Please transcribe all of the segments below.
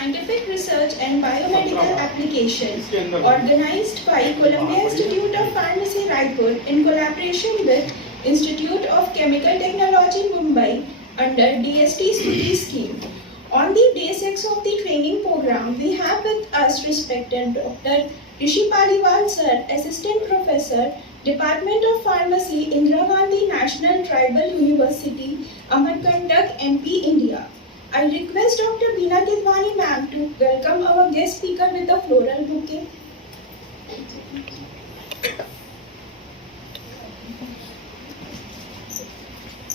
scientific research and biomedical application, organized by Columbia Institute of Pharmacy, Raipur, in collaboration with Institute of Chemical Technology, Mumbai, under DST Study scheme. On the day 6 of the training program, we have with us respected Dr. Rishi Paliwal Sir, Assistant Professor, Department of Pharmacy, Indira Gandhi National Tribal University, Amarkantak, MP, India. I request Dr. Beena Kidwani ma'am to welcome our guest speaker with a floral bouquet.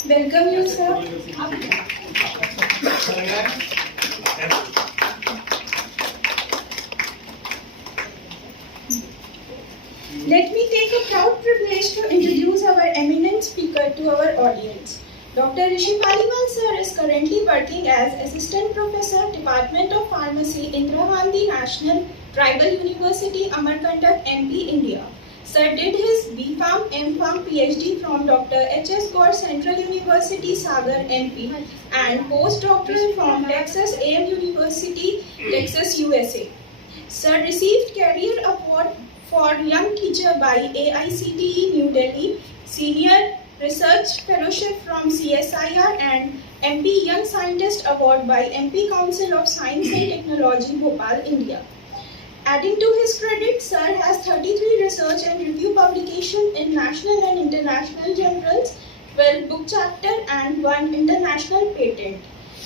Welcome you, sir. Let me take a proud privilege to introduce our eminent speaker to our audience. Dr. Rishi Paliwal sir is currently working as Assistant Professor, Department of Pharmacy, Indira Gandhi National Tribal University, Amarkantak, MP, India. Sir did his B.Pharm, M.Pharm, PhD from Dr. H.S. Gore Central University, Sagar, MP, and postdoctoral from Texas A&M University, Texas, USA. Sir received Career Award for Young Teacher by AICTE New Delhi, Senior Research Fellowship from CSIR, and MP Young Scientist Award by MP Council of Science and Technology, Bhopal, India. Adding to his credit, Sir has 33 research and review publications in national and international journals, 12 book chapters, and 1 international patent.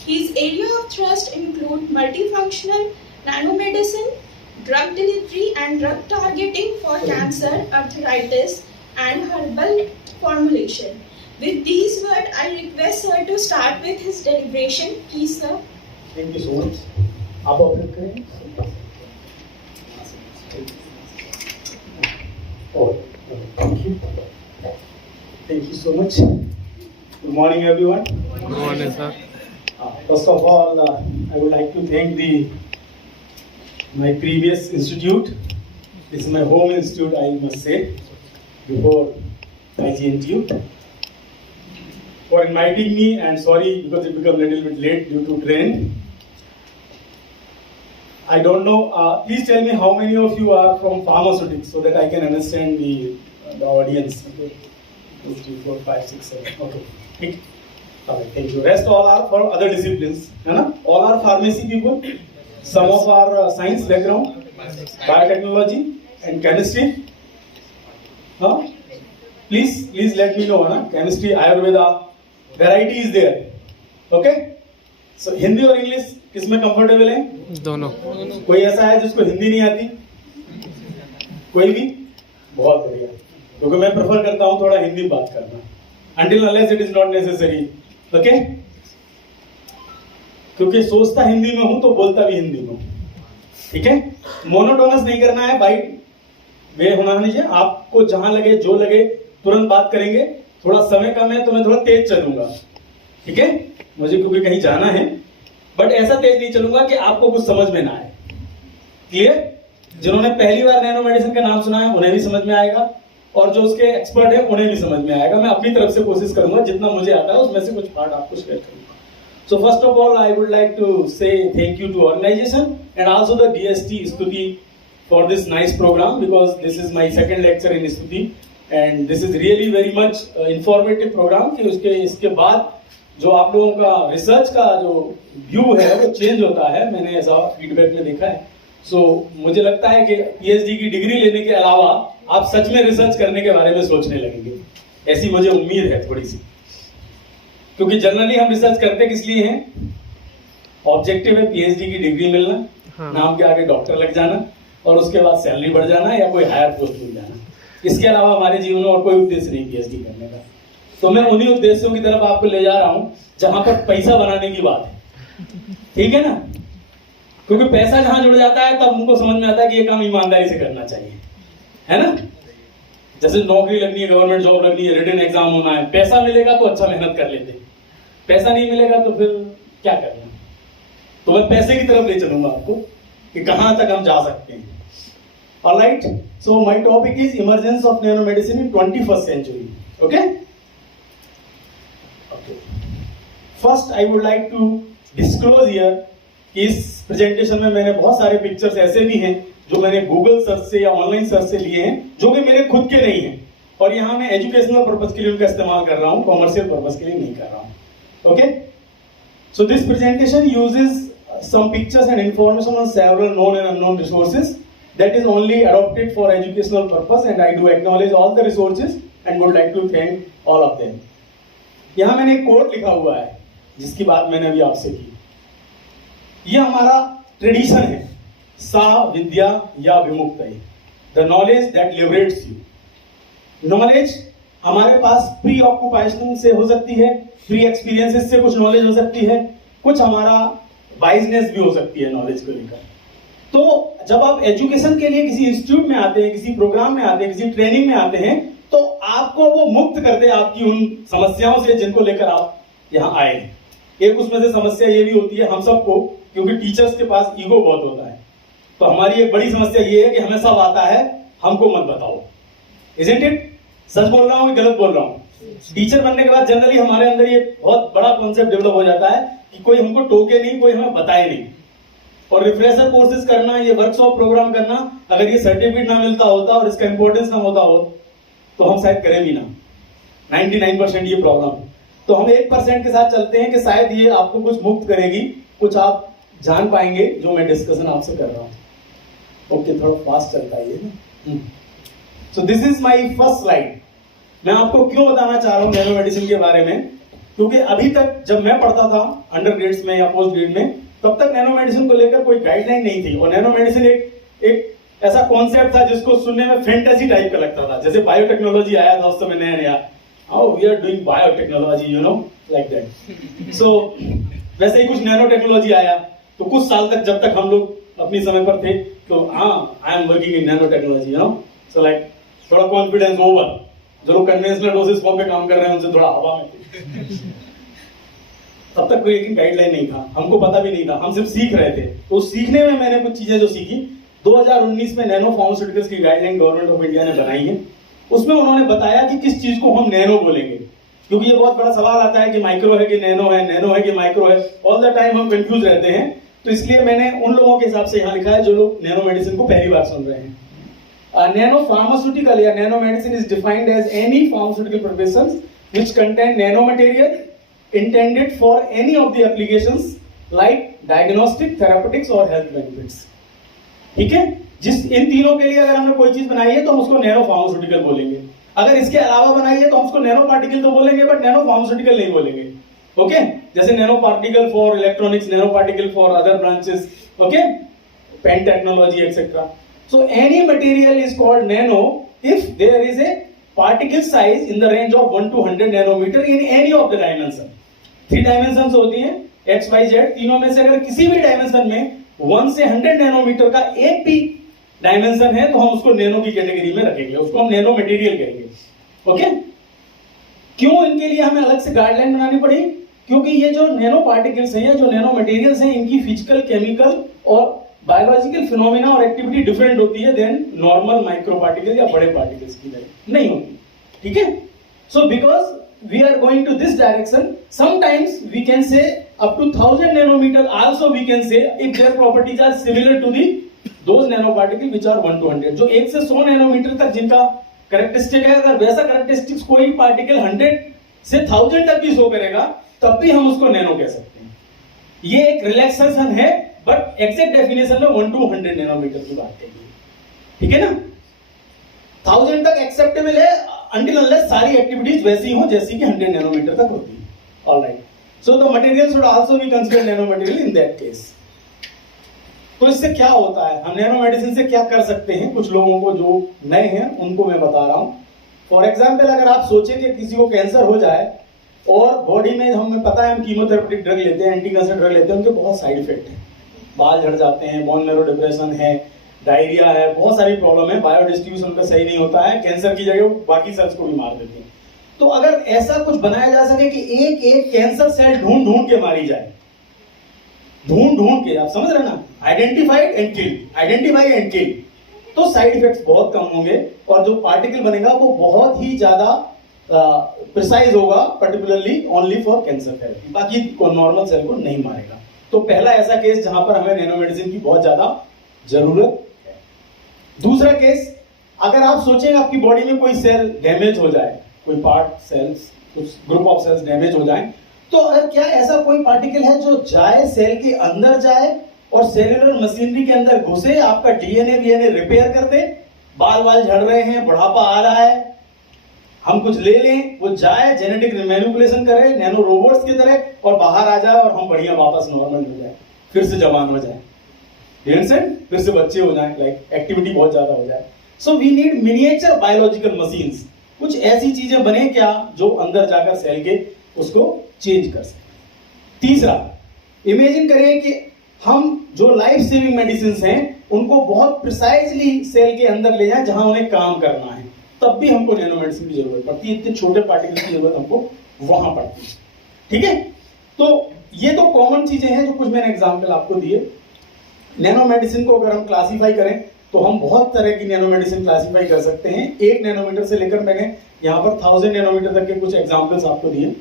His area of thrust include multifunctional nanomedicine, drug delivery and drug targeting for cancer, arthritis, and herbal formulation. With these words, I request Sir to start with his deliberation. Please, Sir. Thank you so much. आप operate करें. Oh, thank you. Thank you so much. Good morning, everyone. Good morning, sir. First of all, I would like to thank my previous institute. This is my home institute, I must say, before IGNTU, for inviting me, and sorry because it became a little bit late due to train. I don't know, please tell me how many of you are from pharmaceutics so that I can understand the audience. Okay. 2, 3, 4, 5, 6, 7. Okay. All right, thank you. Rest all are for other disciplines. All are pharmacy people. Some of our science background, biotechnology and chemistry. Please let me know. Chemistry, Ayurveda, variety is there. Okay? So Hindi और English किसमें comfortable है? दोनों. कोई ऐसा है जिसको हिंदी नहीं आती? कोई भी? बहुत बढ़िया. क्योंकि मैं प्रेफर करता हूँ थोड़ा हिंदी में बात करना. Until unless it is not necessary. Okay? क्योंकि सोचता हिंदी में हूं तो बोलता भी हिंदी में. ठीक है? मोनोटोनस नहीं करना है, बाइट वे होना नहीं चाहिए. आपको जहां लगे जो लगे तुरंत बात करेंगे. थोड़ा समय कम है तो मैं थोड़ा तेज चलूंगा. ठीक है? मुझे क्योंकि कहीं जाना है, बट ऐसा तेज नहीं चलूंगा कि आपको कुछ समझ में ना आए. क्लियर? जिन्होंने पहली बार नैनो मेडिसिन का नाम सुना है उन्हें भी समझ में आएगा, और जो उसके एक्सपर्ट है उन्हें भी समझ में आएगा. मैं अपनी तरफ से कोशिश करूंगा जितना मुझे आता है उसमें से कुछ पार्ट आपको शेयर करूंगा. So first of all, I would like to say thank you to organization and also the DST Stuti for this nice program, because this is my second lecture in Stuti and this is really very much informative program. कि इसके बाद जो आप लोगों का research का जो view है वो चेंज होता है, मैंने ऐसा फीडबैक में देखा है. सो मुझे लगता है कि पीएचडी की डिग्री लेने के अलावा आप सच में रिसर्च करने के बारे में सोचने लगेंगे. ऐसी मुझे उम्मीद है थोड़ी सी, क्योंकि जनरली हम रिसर्च करते किस लिए हैं? ऑब्जेक्टिव है पीएचडी की डिग्री मिलना, नाम के आगे डॉक्टर लग जाना, और उसके बाद सैलरी बढ़ जाना या कोई हायर पोस्ट मिल जाना. इसके अलावा हमारे जीवन में और कोई उद्देश्य नहीं पीएचडी करने का. तो मैं उन्हीं उद्देश्यों की तरफ आपको ले जा रहा हूं जहां पर पैसा बनाने की बात है. ठीक है ना? क्योंकि पैसा जहां जुड़ जाता है तब उनको समझ में आता है कि ये काम ईमानदारी से करना चाहिए, है ना? जैसे नौकरी लगनी है, गवर्नमेंट जॉब लगनी है, रिटन एग्जाम होना है, पैसा मिलेगा तो अच्छा मेहनत कर लेते, पैसा नहीं मिलेगा तो फिर क्या करना. तो मैं पैसे की तरफ ले चलूंगा आपको कि कहां तक हम जा सकते हैं. Alright, so my topic is emergence of nanomedicine in 21st century. Okay? Okay. First, I would like to disclose here कि इस प्रेजेंटेशन में मैंने बहुत सारे पिक्चर्स ऐसे भी हैं जो मैंने गूगल सर्च से या ऑनलाइन सर्च से लिए हैं, जो कि मेरे खुद के नहीं हैं, और यहाँ मैं एजुकेशनल पर्पस के लिए उनका इस्तेमाल कर रहा हूँ, कॉमर्शियल पर्पस के लिए नहीं कर रहा हूँ। Okay, so this presentation uses some pictures and information on several known and unknown resources that is only adopted for educational purpose, and I do acknowledge all the resources and would like to thank all of them. यहाँ मैंने एक coat लिखा हुआ है जिसकी बात मैंने अभी आपसे की। ये हमारा ट्रेडिशन है, सा विद्या या विमुक्तये, the knowledge that liberates you. Knowledge हमारे पास प्री ऑक्यूपेशन से हो सकती है, प्री एक्सपीरियंसेस से कुछ नॉलेज हो सकती है, कुछ हमारा वाइजनेस भी हो सकती है नॉलेज को लेकर। तो जब आप एजुकेशन के लिए किसी इंस्टीट्यूट में आते हैं, किसी प्रोग्राम में आते हैं, किसी ट्रेनिंग में आते हैं, तो आपको वो मुक्त कर दे आपकी उन समस्याओं से जिनको लेकर आप यहाँ आए हैं। एक उसमें से समस्या ये भी होती है हम सबको, क्योंकि टीचर्स के पास ईगो बहुत होता है, तो हमारी एक बड़ी समस्या ये है कि हमें सब आता है, हमको मत बताओ। Isn't it? सच बोल रहा हूँ कि गलत बोल रहा हूँ? टीचर बनने के बाद जनरली हमारे अंदर ये बहुत बड़ा कॉन्सेप्ट डेवलप हो जाता है कि कोई हमको टोके नहीं, कोई हमें बताए नहीं। और रिफ्रेशर कोर्सेज करना, ये वर्कशॉप प्रोग्राम करना, अगर ये सर्टिफिकेट ना मिलता होता और इसका इंपॉर्टेंस ना होता हो तो हम शायद करें भी ना। 99% ये प्रॉब्लम है। तो हम 1% के साथ चलते हैं कि शायद ये आपको कुछ मुक्त करेगी, कुछ आप जान पाएंगे जो मैं डिस्कशन आपसे कर रहा हूँ। ओके, थोड़ा फास्ट चलता है ये ना। So this is my first slide. मैं आपको क्यों बताना चाह रहा हूँ नैनो मेडिसिन के बारे में, क्योंकि अभी तक जब मैं पढ़ता था अंडर ग्रेड्स में या पोस्ट ग्रेड में, तब तक नैनो मेडिसिन को लेकर कोई गाइडलाइन नहीं थी। और नैनो मेडिसिन एक ऐसा कॉन्सेप्ट था जिसको सुनने में फैंटेसी टाइप का लगता था। जैसे बायोटेक्नोलॉजी आया था उस समय नया नया, how we are doing biotechnology, you know, like that. So वैसे ही कुछ नैनो टेक्नोलॉजी आया, तो कुछ साल तक जब तक हम लोग अपनी समय पर थे, तो हाँ, I am working in nano technology, you know, so like थोड़ा कॉन्फिडेंस ओवर। जो लोग कन्वेंशनल डोसेज फॉर्म पे काम कर रहे हैं उनसे थोड़ा हवा में। तब तक कोई एक गाइडलाइन नहीं था, हमको पता भी नहीं था, हम सिर्फ सीख रहे थे। तो सीखने में मैंने कुछ चीजें जो सीखी, 2019 में नैनो फार्मास्यूटिकल्स की गाइडलाइन गवर्नमेंट ऑफ इंडिया ने बनाई है। उसमें उन्होंने बताया कि किस चीज को हम नैनो बोलेंगे, क्योंकि ये बहुत बड़ा सवाल आता है कि माइक्रो है कि नैनो है, नैनो है कि माइक्रो है, ऑल द टाइम हम कंफ्यूज रहते हैं। तो इसलिए मैंने उन लोगों के हिसाब से यहाँ लिखा है जो लोग नैनो मेडिसिन को पहली बार सुन रहे हैं। Nano pharmaceutical या nano medicine is defined as any pharmaceutical preparations which contain nanomaterial intended for any of the applications like diagnostic, therapeutics और health benefits। ठीक है, जिस इन तीनों के लिए अगर हमने कोई चीज बनाई है तो हम उसको नैनो फार्मास्यूटिकल बोलेंगे। अगर इसके अलावा बनाई है तो हम उसको नैनो पार्टिकल तो बोलेंगे, बट नैनो फार्मास्यूटिकल नहीं बोलेंगे। ओके, जैसे nano particle for electronics, nano particle for other branches, okay, pen technology etcetera. So any material is called nano if there is a particle size in the range of 1 to 100 nanometer in any of the dimension। 3 dimensions होती हैं x, y, z, तीनों में से अगर किसी भी dimension में 1 से 100 नैनोमीटर का एक भी डायमेंशन है तो हम उसको नैनो की कैटेगरी में रखेंगे, उसको हम नैनो मटेरियल कहेंगे। ओके, क्यों इनके लिए हमें अलग से गाइडलाइन बनानी पड़ी? क्योंकि ये जो नैनो पार्टिकल्स हैं या जो नैनो मटेरियल्स हैं, इनकी फिजिकल, केमिकल और बायोलॉजिकल फिनोमिना और एक्टिविटी डिफरेंट होती है देन नॉर्मल माइक्रो पार्टिकल या बड़े पार्टिकल्स की तरह नहीं होती। ठीक है, so because we are going to this direction, sometimes we can say up to 1000 nanometre also we can say if their properties are similar to the those nano particle which are 1 to 100। जो 1 से 100 nanometre तक जिनका characteristic है, अगर वैसा characteristics कोई particle 100 से 1000 तक भी शो करेगा तब भी हम उसको नैनो कह सकते हैं। ये एक रिलैक्सेशन है, बट एग्जैक्ट डेफिनेशन में 1 to 100 नैनोमीटर की बात है। ठीक है ना, 1000 तक एक्सेप्टेबल है until unless सारी एक्टिविटीज वैसी हो जैसी कि 100 नैनोमीटर तक होती है। Alright, so the material should also be considered nano material in that case. तो इससे क्या होता है, हम नैनो मेडिसिन से क्या कर सकते हैं? कुछ लोगों को जो नए हैं उनको मैं बता रहा हूं। फॉर एग्जाम्पल, अगर आप सोचें कि किसी को कैंसर हो जाए और बॉडी में हमें पता है हम कीमोथेरेपेटिक ड्रग लेते हैं, एंटी कैंसर ड्रग लेते हैं, उनके बहुत साइड इफेक्ट है, बाल झड़ जाते हैं, बोन मैरो डिप्रेशन है, डायरिया है, बहुत सारी प्रॉब्लम है, बायो डिस्ट्रीब्यूशन उनका सही नहीं होता है, कैंसर की जगह बाकी सेल्स को भी मार देते हैं। तो अगर ऐसा कुछ बनाया जा सके कि एक एक कैंसर सेल ढूंढ ढूंढ के मारी जाए, ढूंढ ढूंढ के, आप समझ रहे ना, identified and kill, identify and kill, तो साइड इफेक्ट्स बहुत कम होंगे और जो पार्टिकल बनेगा वो बहुत ही ज्यादा प्रिसाइज होगा, particularly only for cancer therapy, बाकी नॉर्मल सेल को नहीं मारेगा। तो पहला ऐसा केस जहां पर हमें नैनो मेडिसिन की बहुत ज्यादा जरूरत है। दूसरा केस, अगर आप सोचें आपकी बॉडी में कोई सेल डैमेज हो जाए, कोई पार्ट सेल्स, कुछ ग्रुप ऑफ सेल्स डैमेज हो जाए, तो अगर क्या ऐसा कोई पार्टिकल है जो जाए सेल के अंदर जाए और सेलुलर मशीनरी के अंदर घुसे, आपका डीएनए रिपेयर कर दे, बाल बाल झड़ रहे हैं, बुढ़ापा आ रहा है, हम कुछ ले लें, वो जाए, जेनेटिक मैनिपुलेशन करे नैनो रोबोट्स की तरह और बाहर आ जाए और हम बढ़िया वापस नॉर्मल हो जाए, फिर से जवान हो जाए, फिर से बच्चे हो जाए, लाइक एक्टिविटी बहुत ज्यादा हो जाए। So we need miniature biological machines. कुछ ऐसी चीजें बने क्या जो अंदर जाकर सेल के उसको चेंज कर सके। तीसरा, इमेजिन करें कि हम जो लाइफ सेविंग मेडिसिन हैं उनको बहुत प्रिसाइजली सेल के अंदर ले जाएं जहां उन्हें काम करना है, तब भी हमको नैनो मेडिसिन की जरूरत पड़ती है। इतने छोटे पार्टिकल की जरूरत हमको वहां पड़ती है। ठीक है, तो ये तो कॉमन चीजें हैं जो कुछ मैंने एग्जांपल आपको दिए। नैनो मेडिसिन को अगर हम क्लासीफाई करें तो हम बहुत तरह की नैनो मेडिसिन क्लासीफाई कर सकते हैं। 1 नैनोमीटर से लेकर मैंने यहाँ पर 1000 नैनोमीटर तक के कुछ एग्जांपल्स आपको दिए।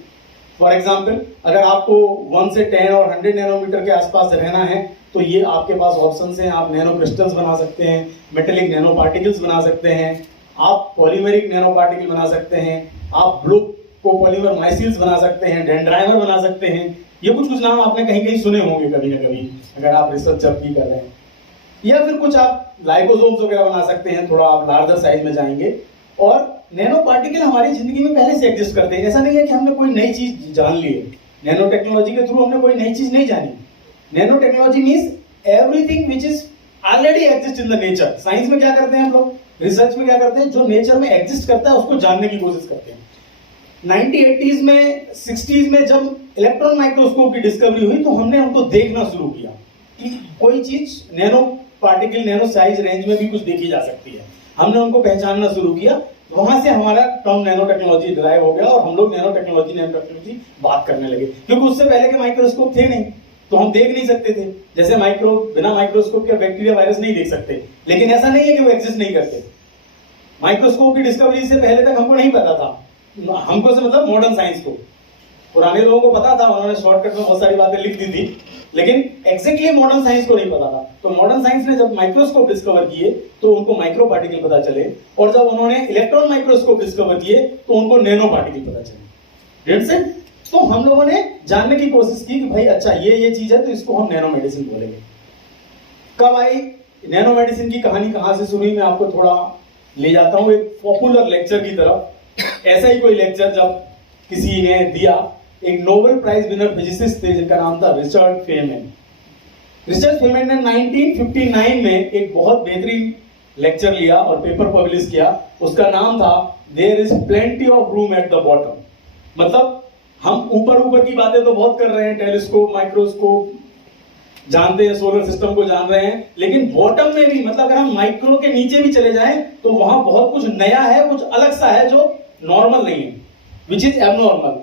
फॉर एग्जांपल, अगर आपको 1 से 10 और 100 नैनोमीटर के आसपास रहना है तो ये आपके पास ऑप्शंस हैं। आप नैनो क्रिस्टल्स बना सकते हैं, मेटेलिक नैनो पार्टिकल्स बना सकते हैं, आप पॉलीमेरिक नैनो पार्टिकल बना सकते हैं, आप ब्लू कोपॉलीमर माइसिल्स बना सकते हैं, डेंड्राइमर बना सकते हैं। ये कुछ नाम आपने कहीं कहीं सुने होंगे कभी ना कभी अगर आप रिसर्च जब भी कर रहे हैं। या फिर कुछ आप लाइकोसोम्स वगैरह बना सकते हैं, थोड़ा आप लार्जर साइज में जाएंगे। और नैनो पार्टिकल हमारी जिंदगी में पहले से एग्जिस्ट करते हैं। ऐसा नहीं है कि हमने कोई नई चीज जान ली है। नैनो टेक्नोलॉजी के थ्रू हमने कोई नई चीज नहीं जानी। Nano technology means everything which is already exist in the nature. Science में क्या करते हैं हम लोग, रिसर्च में क्या करते हैं, जो नेचर में एग्जिस्ट करता है उसको जानने की कोशिश करते हैं। 1980s में 60s में जब इलेक्ट्रॉन माइक्रोस्कोप की डिस्कवरी हुई तो हमने उनको देखना शुरू किया कि कोई चीज nano particle, nano size range में भी कुछ देखी जा सकती है। हमने उनको पहचानना शुरू किया, वहां से हमारा टर्म नैनो टेक्नोलॉजी डिराइव हो गया और हम लोग नैनो टेक्नोलॉजी बात करने लगे। क्योंकि उससे पहले के माइक्रोस्कोप थे नहीं तो हम देख नहीं सकते थे। जैसे बिना माइक्रोस्कोप के बैक्टीरिया वायरस नहीं देख सकते, लेकिन ऐसा नहीं है कि वो एग्जिस्ट नहीं करते। माइक्रोस्कोप की डिस्कवरी से पहले तक हमको नहीं पता था, हमको से मतलब मॉडर्न साइंस को। पुराने लोगों को पता था, उन्होंने शॉर्टकट में बहुत सारी बातें लिख दी थी, लेकिन एग्जैक्टली मॉडर्न साइंस को नहीं पता था। तो मॉडर्न साइंस ने जब माइक्रोस्कोप डिस्कवर किए तो उनको माइक्रो पार्टिकल पता चले, और जब उन्होंने इलेक्ट्रॉन माइक्रोस्कोप डिस्कवर किए तो उनको नैनो पार्टिकल पता चले। तो हम लोगों ने जानने की कोशिश की कि भाई अच्छा ये चीज है तो इसको हम नैनो मेडिसिन बोलेंगे। कब आई नैनो मेडिसिन की कहानी, कहां से शुरू हुई, मैं आपको थोड़ा ले जाता हूं एक पॉपुलर लेक्चर की तरफ। ऐसा ही कोई लेक्चर जब किसी ने दिया, एक नोबेल प्राइज विनर फिजिसिस्ट थे जिनका नाम था रिचर्ड फेमैन। रिचर्ड फेमैन ने 1959 में एक बहुत बेहतरीन लेक्चर लिया और पेपर पब्लिश किया। उसका नाम था there is plenty of room at the bottom. मतलब हम ऊपर की बातें तो बहुत कर रहे हैं, टेलीस्कोप, माइक्रोस्कोप जानते हैं, सोलर सिस्टम को जान रहे हैं, लेकिन बॉटम में भी, मतलब अगर हम माइक्रो के नीचे भी चले जाएं तो वहां बहुत कुछ नया है, कुछ अलग सा है जो नॉर्मल नहीं है, विच इज एबनॉर्मल।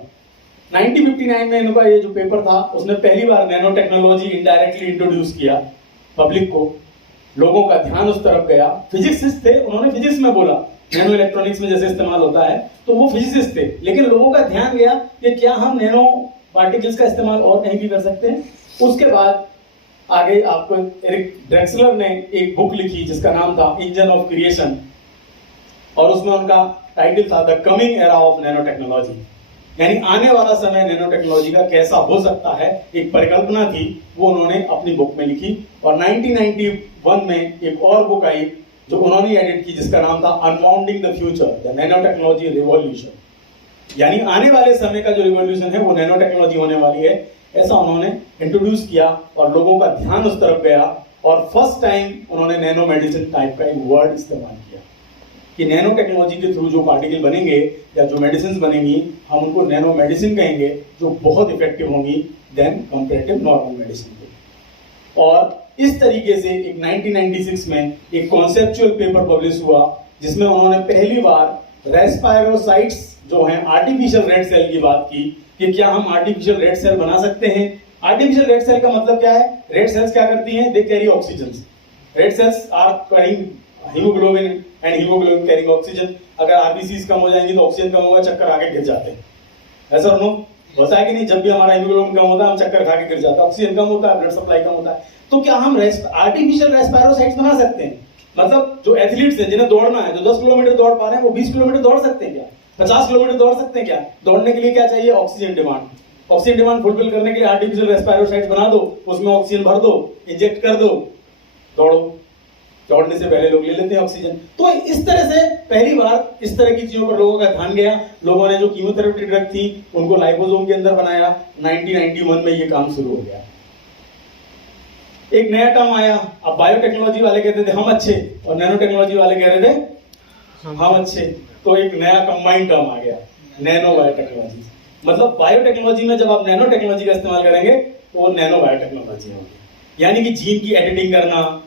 1959 में इनका ये जो पेपर था उसने पहली बार नैनो टेक्नोलॉजी इनडायरेक्टली इंट्रोड्यूस किया पब्लिक को। लोगों का ध्यान उस तरफ गया। फिजिक्सिस्ट थे, उन्होंने फिजिक्स में बोला, नैनो इलेक्ट्रॉनिक्स में जैसे इस्तेमाल होता है, तो वो फिजिसिस्ट थे, लेकिन लोगों का ध्यान गया कि क्या हम नैनो पार्टिकल्स का इस्तेमाल और कहीं भी कर सकते हैं। उसके बाद आगे आपको एरिक ड्रेक्सलर ने एक बुक लिखी जिसका नाम था इंजन ऑफ क्रिएशन, और उसमें उनका टाइटल था the coming era of nano technology, यानी आने वाला समय नैनो टेक्नोलॉजी का कैसा हो सकता है, एक परिकल्पना थी, वो उन्होंने अपनी बुक में लिखी। और 1991 में एक और बुक आई जो उन्होंने एडिट की जिसका नाम था unbounding the future, the nano technology revolution, यानी आने वाले समय का जो रिवॉल्यूशन है वो नैनो टेक्नोलॉजी होने वाली है, ऐसा उन्होंने इंट्रोड्यूस किया और लोगों का ध्यान उस तरफ गया। और फर्स्ट टाइम उन्होंने नैनो मेडिसिन टाइप का एक वर्ड इस्तेमाल किया कि नैनो टेक्नोलॉजी के थ्रू जो पार्टिकल बनेंगे या जो मेडिसिन बनेंगी, हम उनको नैनो मेडिसिन कहेंगे, जो बहुत इफेक्टिव होंगी देन कंपैरेटिव नॉर्मल मेडिसिन के। और इस तरीके से एक 1996 में एक कॉन्सेप्चुअल पेपर पब्लिश हुआ जिसमें उन्होंने पहली बार रेस्पायरोसाइट्स जो हैं आर्टिफिशियल रेड सेल की बात की कि क्या हम आर्टिफिशियल रेड सेल बना सकते हैं। आर्टिफिशियल रेड सेल का मतलब क्या है, रेड सेल्स क्या करती हैं, they carry oxygen. Red cells are carrying haemoglobin and haemoglobin carrying oxygen. अगर आरबीसीज कम हो जाएंगी तो ऑक्सीजन कम होगा, चक्कर आगे गिर जाते हैं, ऐसा नो। होता है कि नहीं, जब भी हमारा हीमोग्लोबिन कम होता है हम चक्कर खा के गिर जाता है, ऑक्सीजन कम होता है, ब्लड सप्लाई कम होता है। तो क्या हम आर्टिफिशियल रेस्पिरोसाइट्स बना सकते हैं? मतलब जो एथलीट्स हैं जिन्हें दौड़ना है, जो 10 किलोमीटर दौड़ पा रहे हैं, वो 20 किलोमीटर दौड़ सकते हैं क्या? 50 किलोमीटर दौड़ सकते हैं क्या? दौड़ने के लिए क्या चाहिए? Oxygen demand. Oxygen demand fulfil करने के लिए आर्टिफिशियल रेस्पिरोसाइट्स बना दो, उसमें ऑक्सीजन भर दो, इंजेक्ट कर दो, दौड़ो। दौड़ने से पहले लोग ले लेते हैं ऑक्सीजन। तो इस तरह से पहली बार इस तरह की चीजों पर लोगों का ध्यान गया। लोगों ने जो कीमोथेरेपी ड्रग थी उनको लाइपोसोम के अंदर बनाया। 1991 में ये काम शुरू हो गया। एक नया टर्म आया। अब बायोटेक्नोलॉजी वाले कहते थे हम अच्छे, और नैनो टेक्नोलॉजी वाले कह रहे थे हम अच्छे। तो एक नया कंबाइंड टर्म आ गया, नैनो बायोटेक्नोलॉजी। मतलब बायोटेक्नोलॉजी में जब आप नैनो टेक्नोलॉजी का इस्तेमाल करेंगे तो वो नैनो बायोटेक्नोलॉजी होगी। यानी कि जीन की एडिटिंग करना,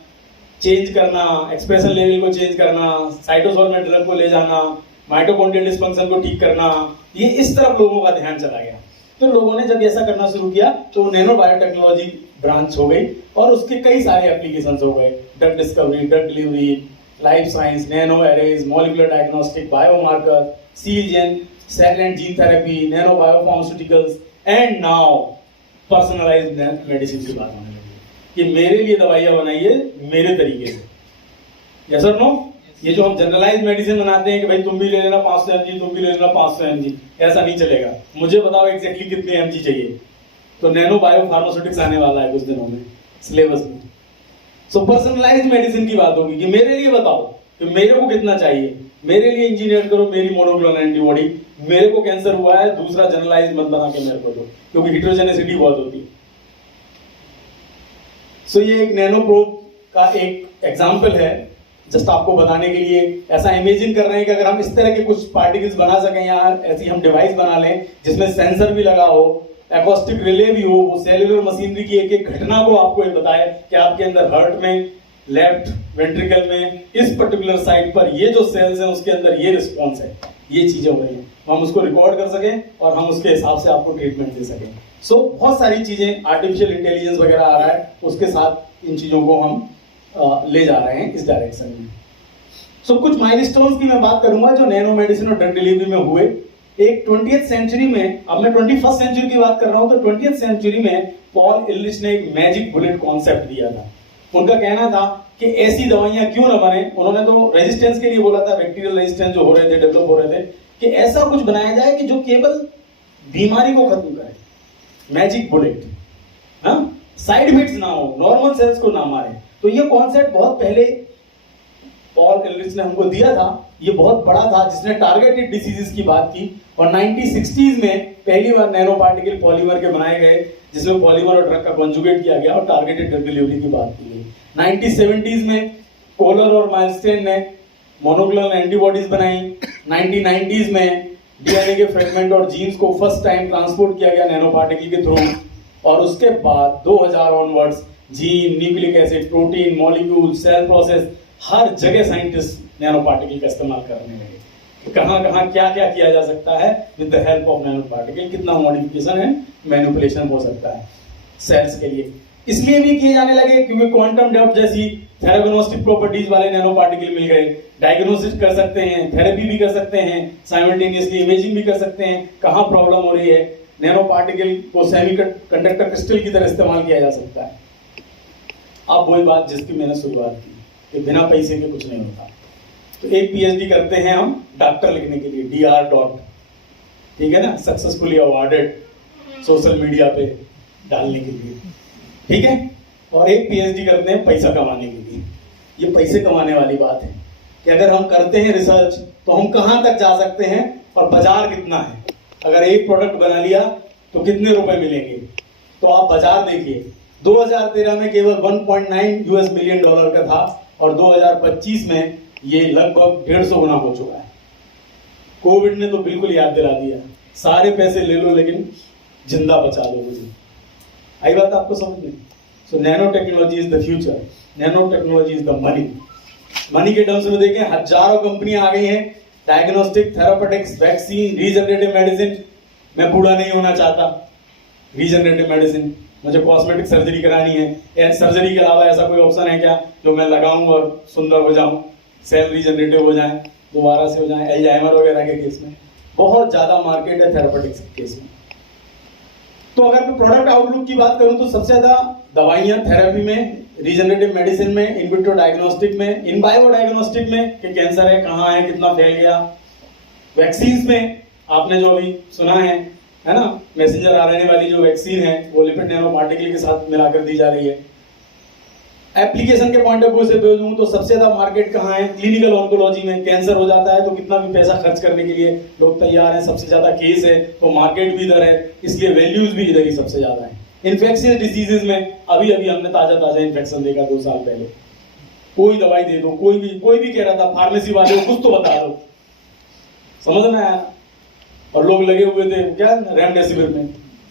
चेंज करना, एक्सप्रेशन लेवल को चेंज करना, साइटोसोल में ड्रग को ले जाना, माइटोकॉन्ड्रियल डिस्फंक्शन को ठीक करना, ये इस तरफ लोगों का ध्यान चला गया। तो लोगों ने जब ऐसा करना शुरू किया तो नैनो बायोटेक्नोलॉजी ब्रांच हो गई और उसके कई सारे एप्लीकेशंस हो गए। Drug discovery, drug delivery, life science, nano arrays, molecular diagnostic, biomarker, cell and gene therapy, nano biopharmaceuticals and now personalised medicine की बात होने लगी कि मेरे लिए दवाइयां बनाइए मेरे तरीके से। यस और नो? ये जो हम जनरलाइज मेडिसिन बनाते हैं कि भाई तुम भी ले लेना 500 mg, तुम भी ले लेना 500 mg, ऐसा नहीं चलेगा। मुझे बताओ एग्जैक्टली कितने mg चाहिए। तो नैनो बायो फार्मास्यूटिक्स आने वाला है कुछ दिनों में सिलेबस में। सो पर्सनलाइज्ड मेडिसिन की बात होगी कि मेरे लिए बताओ कि मेरे को कितना चाहिए, मेरे लिए इंजीनियर करो मेरी मोनोक्लोनल एंटीबॉडी। मेरे को कैंसर हुआ है, दूसरा जनरलाइज मत बना के मेरे को दो, क्योंकि हिट्रोजेनेसिटी बहुत होती है। सो ये एक नैनो प्रोब का एक एग्जाम्पल है, जस्ट आपको बताने के लिए। ऐसा इमेजिन कर रहे हैं कि अगर हम इस तरह के कुछ पार्टिकल्स बना सकें या ऐसी हम डिवाइस बना लें जिसमें सेंसर भी लगा हो, एकॉस्टिक रिले भी हो, वो सेल्यूलर मशीनरी की एक एक घटना को आपको ये बताए कि आपके अंदर हार्ट में, लेफ्ट वेंट्रिकल में, इस पर्टिकुलर साइड पर ये जो सेल्स हैं उसके अंदर ये रिस्पॉन्स है, ये चीजें हो रही हैं, हम उसको रिकॉर्ड कर सकें और हम उसके हिसाब से आपको ट्रीटमेंट दे सकें। सो बहुत सारी चीजें, आर्टिफिशियल इंटेलिजेंस वगैरह आ रहा है, उसके साथ इन चीजों को हम ले जा रहे हैं इस डायरेक्शन में। सो कुछ माइलस्टोन्स की मैं बात करूंगा जो नैनो मेडिसिन और ड्रग डिलीवरी में हुए। एक 20th सेंचुरी में, अब मैं 21st सेंचुरी की बात कर रहा हूं, तो 20th सेंचुरी में पॉल इलिश ने एक मैजिक बुलेट कॉन्सेप्ट दिया था। उनका कहना था कि ऐसी दवाइयां क्यों न बने। उन्होंने तो रेजिस्टेंस के लिए बोला था, बैक्टीरियल रेजिस्टेंस जो हो रहे थे, डेवलप हो रहे थे, कि ऐसा कुछ बनाया जाए कि जो केवल बीमारी को खत्म करे। मैजिक बुलेट, हाँ, साइड इफेक्ट्स ना हो, नॉर्मल सेल्स को ना मारे। तो ये कॉन्सेप्ट बहुत पहले पॉल इलिश ने हमको दिया था। ये बहुत बड़ा था, जिसने टारगेटेड डिसीजेस की बात की। और 1960s में पहली बार नैनो पार्टिकल पॉलीमर के बनाए गए, जिसमें पॉलीमर और ड्रग का कॉन्जुगेट किया गया और टारगेटेड ड्रग डिलीवरी की बात की गई। 1970s में कोलर और माइलस्टेन ने मोनोक्लोनल एंटीबॉडीज बनाई। 1990s में डीएनए के फ्रेगमेंट और जीन्स को फर्स्ट टाइम ट्रांसपोर्ट किया गया नैनो पार्टिकल के थ्रू। और उसके बाद 2000 onwards gene, nucleic acid, protein, molecule, cell process, हर जगह साइंटिस्ट नैनो पार्टिकल का इस्तेमाल करने लगे। कहां कहां क्या क्या किया जा सकता है with the help of nano particle, कितना मॉडिफिकेशन एंड मैनिपुलेशन हो सकता है सेल्स के लिए। इसलिए भी किए जाने लगे क्योंकि क्वांटम डॉट जैसी थेरापिनोस्टिक प्रॉपर्टीज वाले नैनो पार्टिकल मिल गए। डायग्नोसिस कर सकते हैं, थेरेपी भी कर सकते हैं, साइमल्टेनियसली इमेजिंग भी कर सकते हैं, कहां प्रॉब्लम हो रही है। नैनो पार्टिकल को सेमी कंडक्टर क्रिस्टल की तरह इस्तेमाल किया जा सकता है। अब वही बात जिसकी मैंने शुरुआत की कि बिना पैसे के कुछ नहीं होता। तो एक पीएचडी करते हैं हम डॉक्टर लिखने के लिए, DR. ठीक है ना, सक्सेसफुली अवार्डेड सोशल मीडिया पे डालने के लिए, ठीक है। और एक पीएचडी करते हैं पैसा कमाने के लिए। ये पैसे कमाने वाली बात है कि अगर हम करते हैं रिसर्च तो हम कहां तक जा सकते हैं और बाजार कितना है। अगर एक प्रोडक्ट बना लिया तो कितने रुपए मिलेंगे, तो आप बाजार देखिए। 2013 में केवल $1.9 मिलियन का था और 2025 में ये लगभग 150 गुना हो चुका है। कोविड ने तो बिल्कुल याद दिला दिया, सारे पैसे ले लो लेकिन जिंदा बचा दो मुझे। आई बात आपको समझ में? So nano technology is the future, nano technology is the money. Money के टर्म्स में देखें, हजारों कंपनियां आ गई हैं, diagnostic, therapeutics, vaccine, regenerative medicine. मैं बूढ़ा नहीं होना चाहता, रीजनरेटिव मेडिसिन, मुझे कॉस्मेटिक सर्जरी करानी है, सर्जरी के अलावा ऐसा कोई ऑप्शन है क्या जो मैं लगाऊं और सुंदर हो जाऊं, सेल रीजनरेटिव हो जाए, दोबारा से हो जाए, एल्जाइमर वगैरह के केस में बहुत ज्यादा मार्केट है, थेरापेटिक्स के केस में। तो अगर मैं प्रोडक्ट आउटलुक की बात करूं तो सबसे ज्यादा दवाइयां थेरेपी में, रीजनरेटिव मेडिसिन में, इन विट्रो डायग्नोस्टिक में, इन वाइवो डायग्नोस्टिक में कि कैंसर है, कहाँ है, कितना फैल गया, वैक्सीन में आपने जो अभी सुना है ना, मैसेंजर आरएनए वाली जो वैक्सीन है वो लिपिड नैनो पार्टिकल के साथ मिलाकर दी जा रही है। एप्लीकेशन के पॉइंट ऑफ व्यू से बोलूं तो सबसे ज्यादा मार्केट कहाँ है, क्लिनिकल ऑन्कोलॉजी में। कैंसर हो जाता है तो कितना भी पैसा खर्च करने के लिए लोग तैयार हैं, सबसे ज्यादा केस है तो मार्केट भी इधर है, इसलिए वैल्यूज भी इधर ही सबसे ज्यादा है। इन्फेक्शियस डिसीजेज में अभी हमने ताजा इन्फेक्शन देखा 2 साल पहले, कोई दवाई दे दो, कोई भी कह रहा था फार्मेसी वाले को कुछ तो बता दो, समझ में आया, और लोग लगे हुए थे क्या रेमडेसिविर में।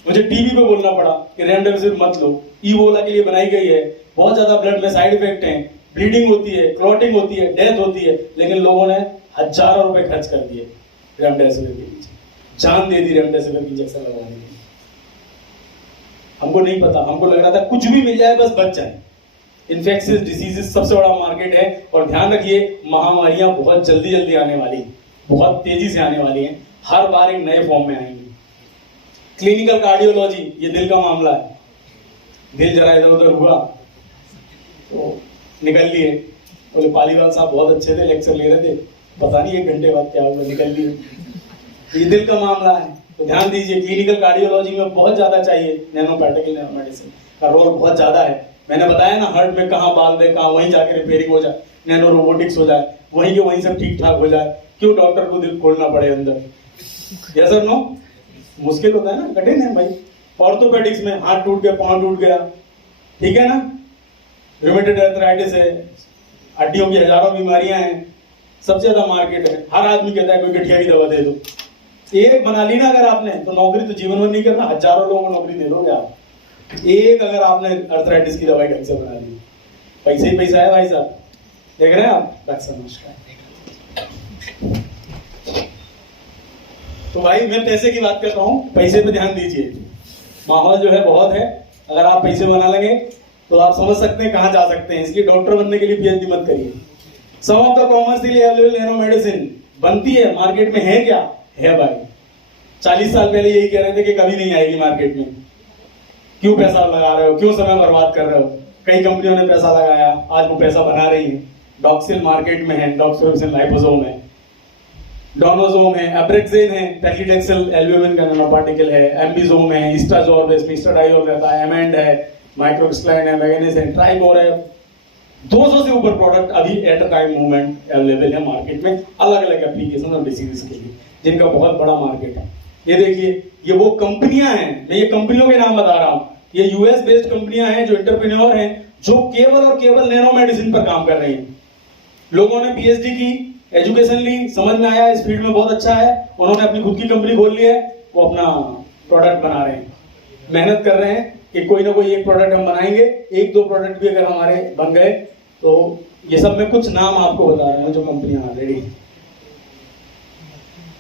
मुझे टीवी पे बोलना पड़ा कि रेमडेसिविर मत लो, इबोला के लिए बनाई गई है, बहुत ज्यादा ब्लड में साइड इफेक्ट हैं, ब्लीडिंग होती है, क्लॉटिंग होती है, डेथ होती है, लेकिन लोगों ने हजारों रुपए खर्च कर दिए रेमडेसिविर के पीछे, जान दे दी रेमडेसिविर की इंजेक्शन लगाने के लिए। हमको नहीं पता, हमको लग रहा था कुछ भी मिल जाए बस बच जाए। इन्फेक्शियस डिसीजेस सबसे बड़ा मार्केट है, और ध्यान रखिए महामारियां बहुत जल्दी आने वाली, बहुत तेजी से आने वाली हैं, हर बार एक नए फॉर्म में आएंगी। क्लिनिकल कार्डियोलॉजी, ये दिल का मामला है, दिल जरा इधर उधर हुआ तो निकल लिए। बोले पालीवाल साहब बहुत अच्छे थे, लेक्चर ले रहे थे, पता नहीं 1 घंटे बाद क्या हुआ, निकल लिए। ये दिल का मामला है, तो ध्यान दीजिए क्लिनिकल कार्डियोलॉजी में बहुत ज्यादा चाहिए नैनो पार्टिकल नैनो मेडिसिन का रोल बहुत ज्यादा है। मैंने बताया ना, हार्ट में कहाँ बाल दे, कहाँ वहीं जाके रिपेयरिंग हो जाए, नैनो रोबोटिक्स हो जाए, वहीं के वहीं सब ठीक ठाक हो जाए, क्यों डॉक्टर को दिल खोलना पड़े अंदर। यस और नो? मुश्किल होता है ना, कठिन है भाई। ऑर्थोपेडिक्स में हाथ टूट गया, पांव टूट गया, ठीक है ना, रूमेटॉइड आर्थराइटिस है, हड्डियों की हजारों बीमारियां हैं, सबसे ज्यादा मार्केट है। हर आदमी कहता है कोई गठिया की दवा दे दो। एक बना ली ना अगर आपने, तो नौकरी तो जीवन भर नहीं करना, हजारों लोगों को नौकरी दे दोगे आप। एक अगर आपने अर्थराइटिस की दवाई ढंग से बना ली, पैसे ही पैसा है भाई साहब, देख रहे हैं आप। नमस्कार। तो भाई मैं पैसे की बात कर रहा हूँ, पैसे पे ध्यान दीजिए, माहौल जो है बहुत है, अगर आप पैसे बना लेंगे तो आप समझ सकते हैं कहां जा सकते हैं। इसलिए डॉक्टर बनने के लिए पीएचडी मत करिए। Some of the commercially available nano medicine बनती है मार्केट में, है क्या है भाई। 40 साल पहले यही कह रहे थे कि कभी नहीं आएगी मार्केट में, क्यों पैसा लगा रहे हो, क्यों समय बर्बाद कर रहे हो। कई कंपनियों ने पैसा लगाया, आज वो पैसा बना रही है। डॉक्सिल मार्केट में है, डॉक्सिल लाइपोसोम है, डोनोसोम है, एब्रेक्सेन है, पैक्लिडेक्सेल एल्ब्यूमिन का नैनो पार्टिकल है, एम्बिसोम है, इस्टाजोर है, स्टाडायोल रहता है, एमेंड है, माइक्रोक्रिस्टलाइन है, मैग्नीज है, ट्राइबोर है। 200 से ऊपर प्रोडक्ट अभी at a time movement available है मार्केट में, अलग अलग एप्लीकेशन और डिसीजेस के लिए, जिनका बहुत बड़ा मार्केट है। ये देखिए, ये वो कंपनियां हैं, मैं ये कंपनियों के नाम बता रहा हूं, ये यूएस बेस्ड कंपनियां हैं जो एंटरप्रेन्योर हैं, जो केवल और केवल नैनो मेडिसिन पर काम कर रही हैं। लोगों ने पीएचडी की, एजुकेशन ली, समझ में आया इस फील्ड में बहुत अच्छा है, उन्होंने अपनी खुद की कंपनी खोल ली है, वो अपना प्रोडक्ट बना रहे हैं, मेहनत कर रहे हैं कि कोई ना कोई एक प्रोडक्ट हम बनाएंगे। 1-2 प्रोडक्ट भी अगर हमारे बन गए तो ये सब मैं कुछ नाम आपको बता रहा हूं जो कंपनियां ऑलरेडी।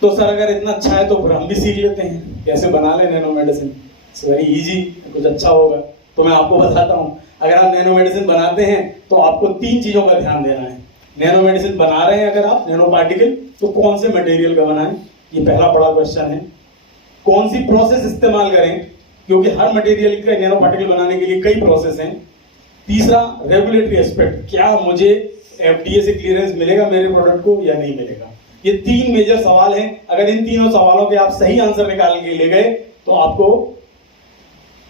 तो सर अगर इतना अच्छा है तो फिर हम भी सीख लेते हैं कैसे बना ले nano medicine, it's very easy, कुछ अच्छा होगा। तो मैं आपको बताता हूं, अगर आप नैनो मेडिसिन बनाते हैं तो आपको 3 चीजों का ध्यान देना है। नैनो मेडिसिन बना रहे हैं अगर आप नैनो पार्टिकल, तो कौन से मटेरियल का बनाएं, ये पहला बड़ा क्वेश्चन है। कौन सी प्रोसेस इस्तेमाल करें, क्योंकि हर मटेरियल का नैनो पार्टिकल बनाने के लिए कई प्रोसेस हैं। तीसरा, रेगुलेटरी एस्पेक्ट, क्या मुझे एफडीए से क्लियरेंस मिलेगा मेरे प्रोडक्ट को या नहीं मिलेगा। ये 3 मेजर सवाल हैं। अगर इन तीनों सवालों के आप सही आंसर निकाल के ले गए तो आपको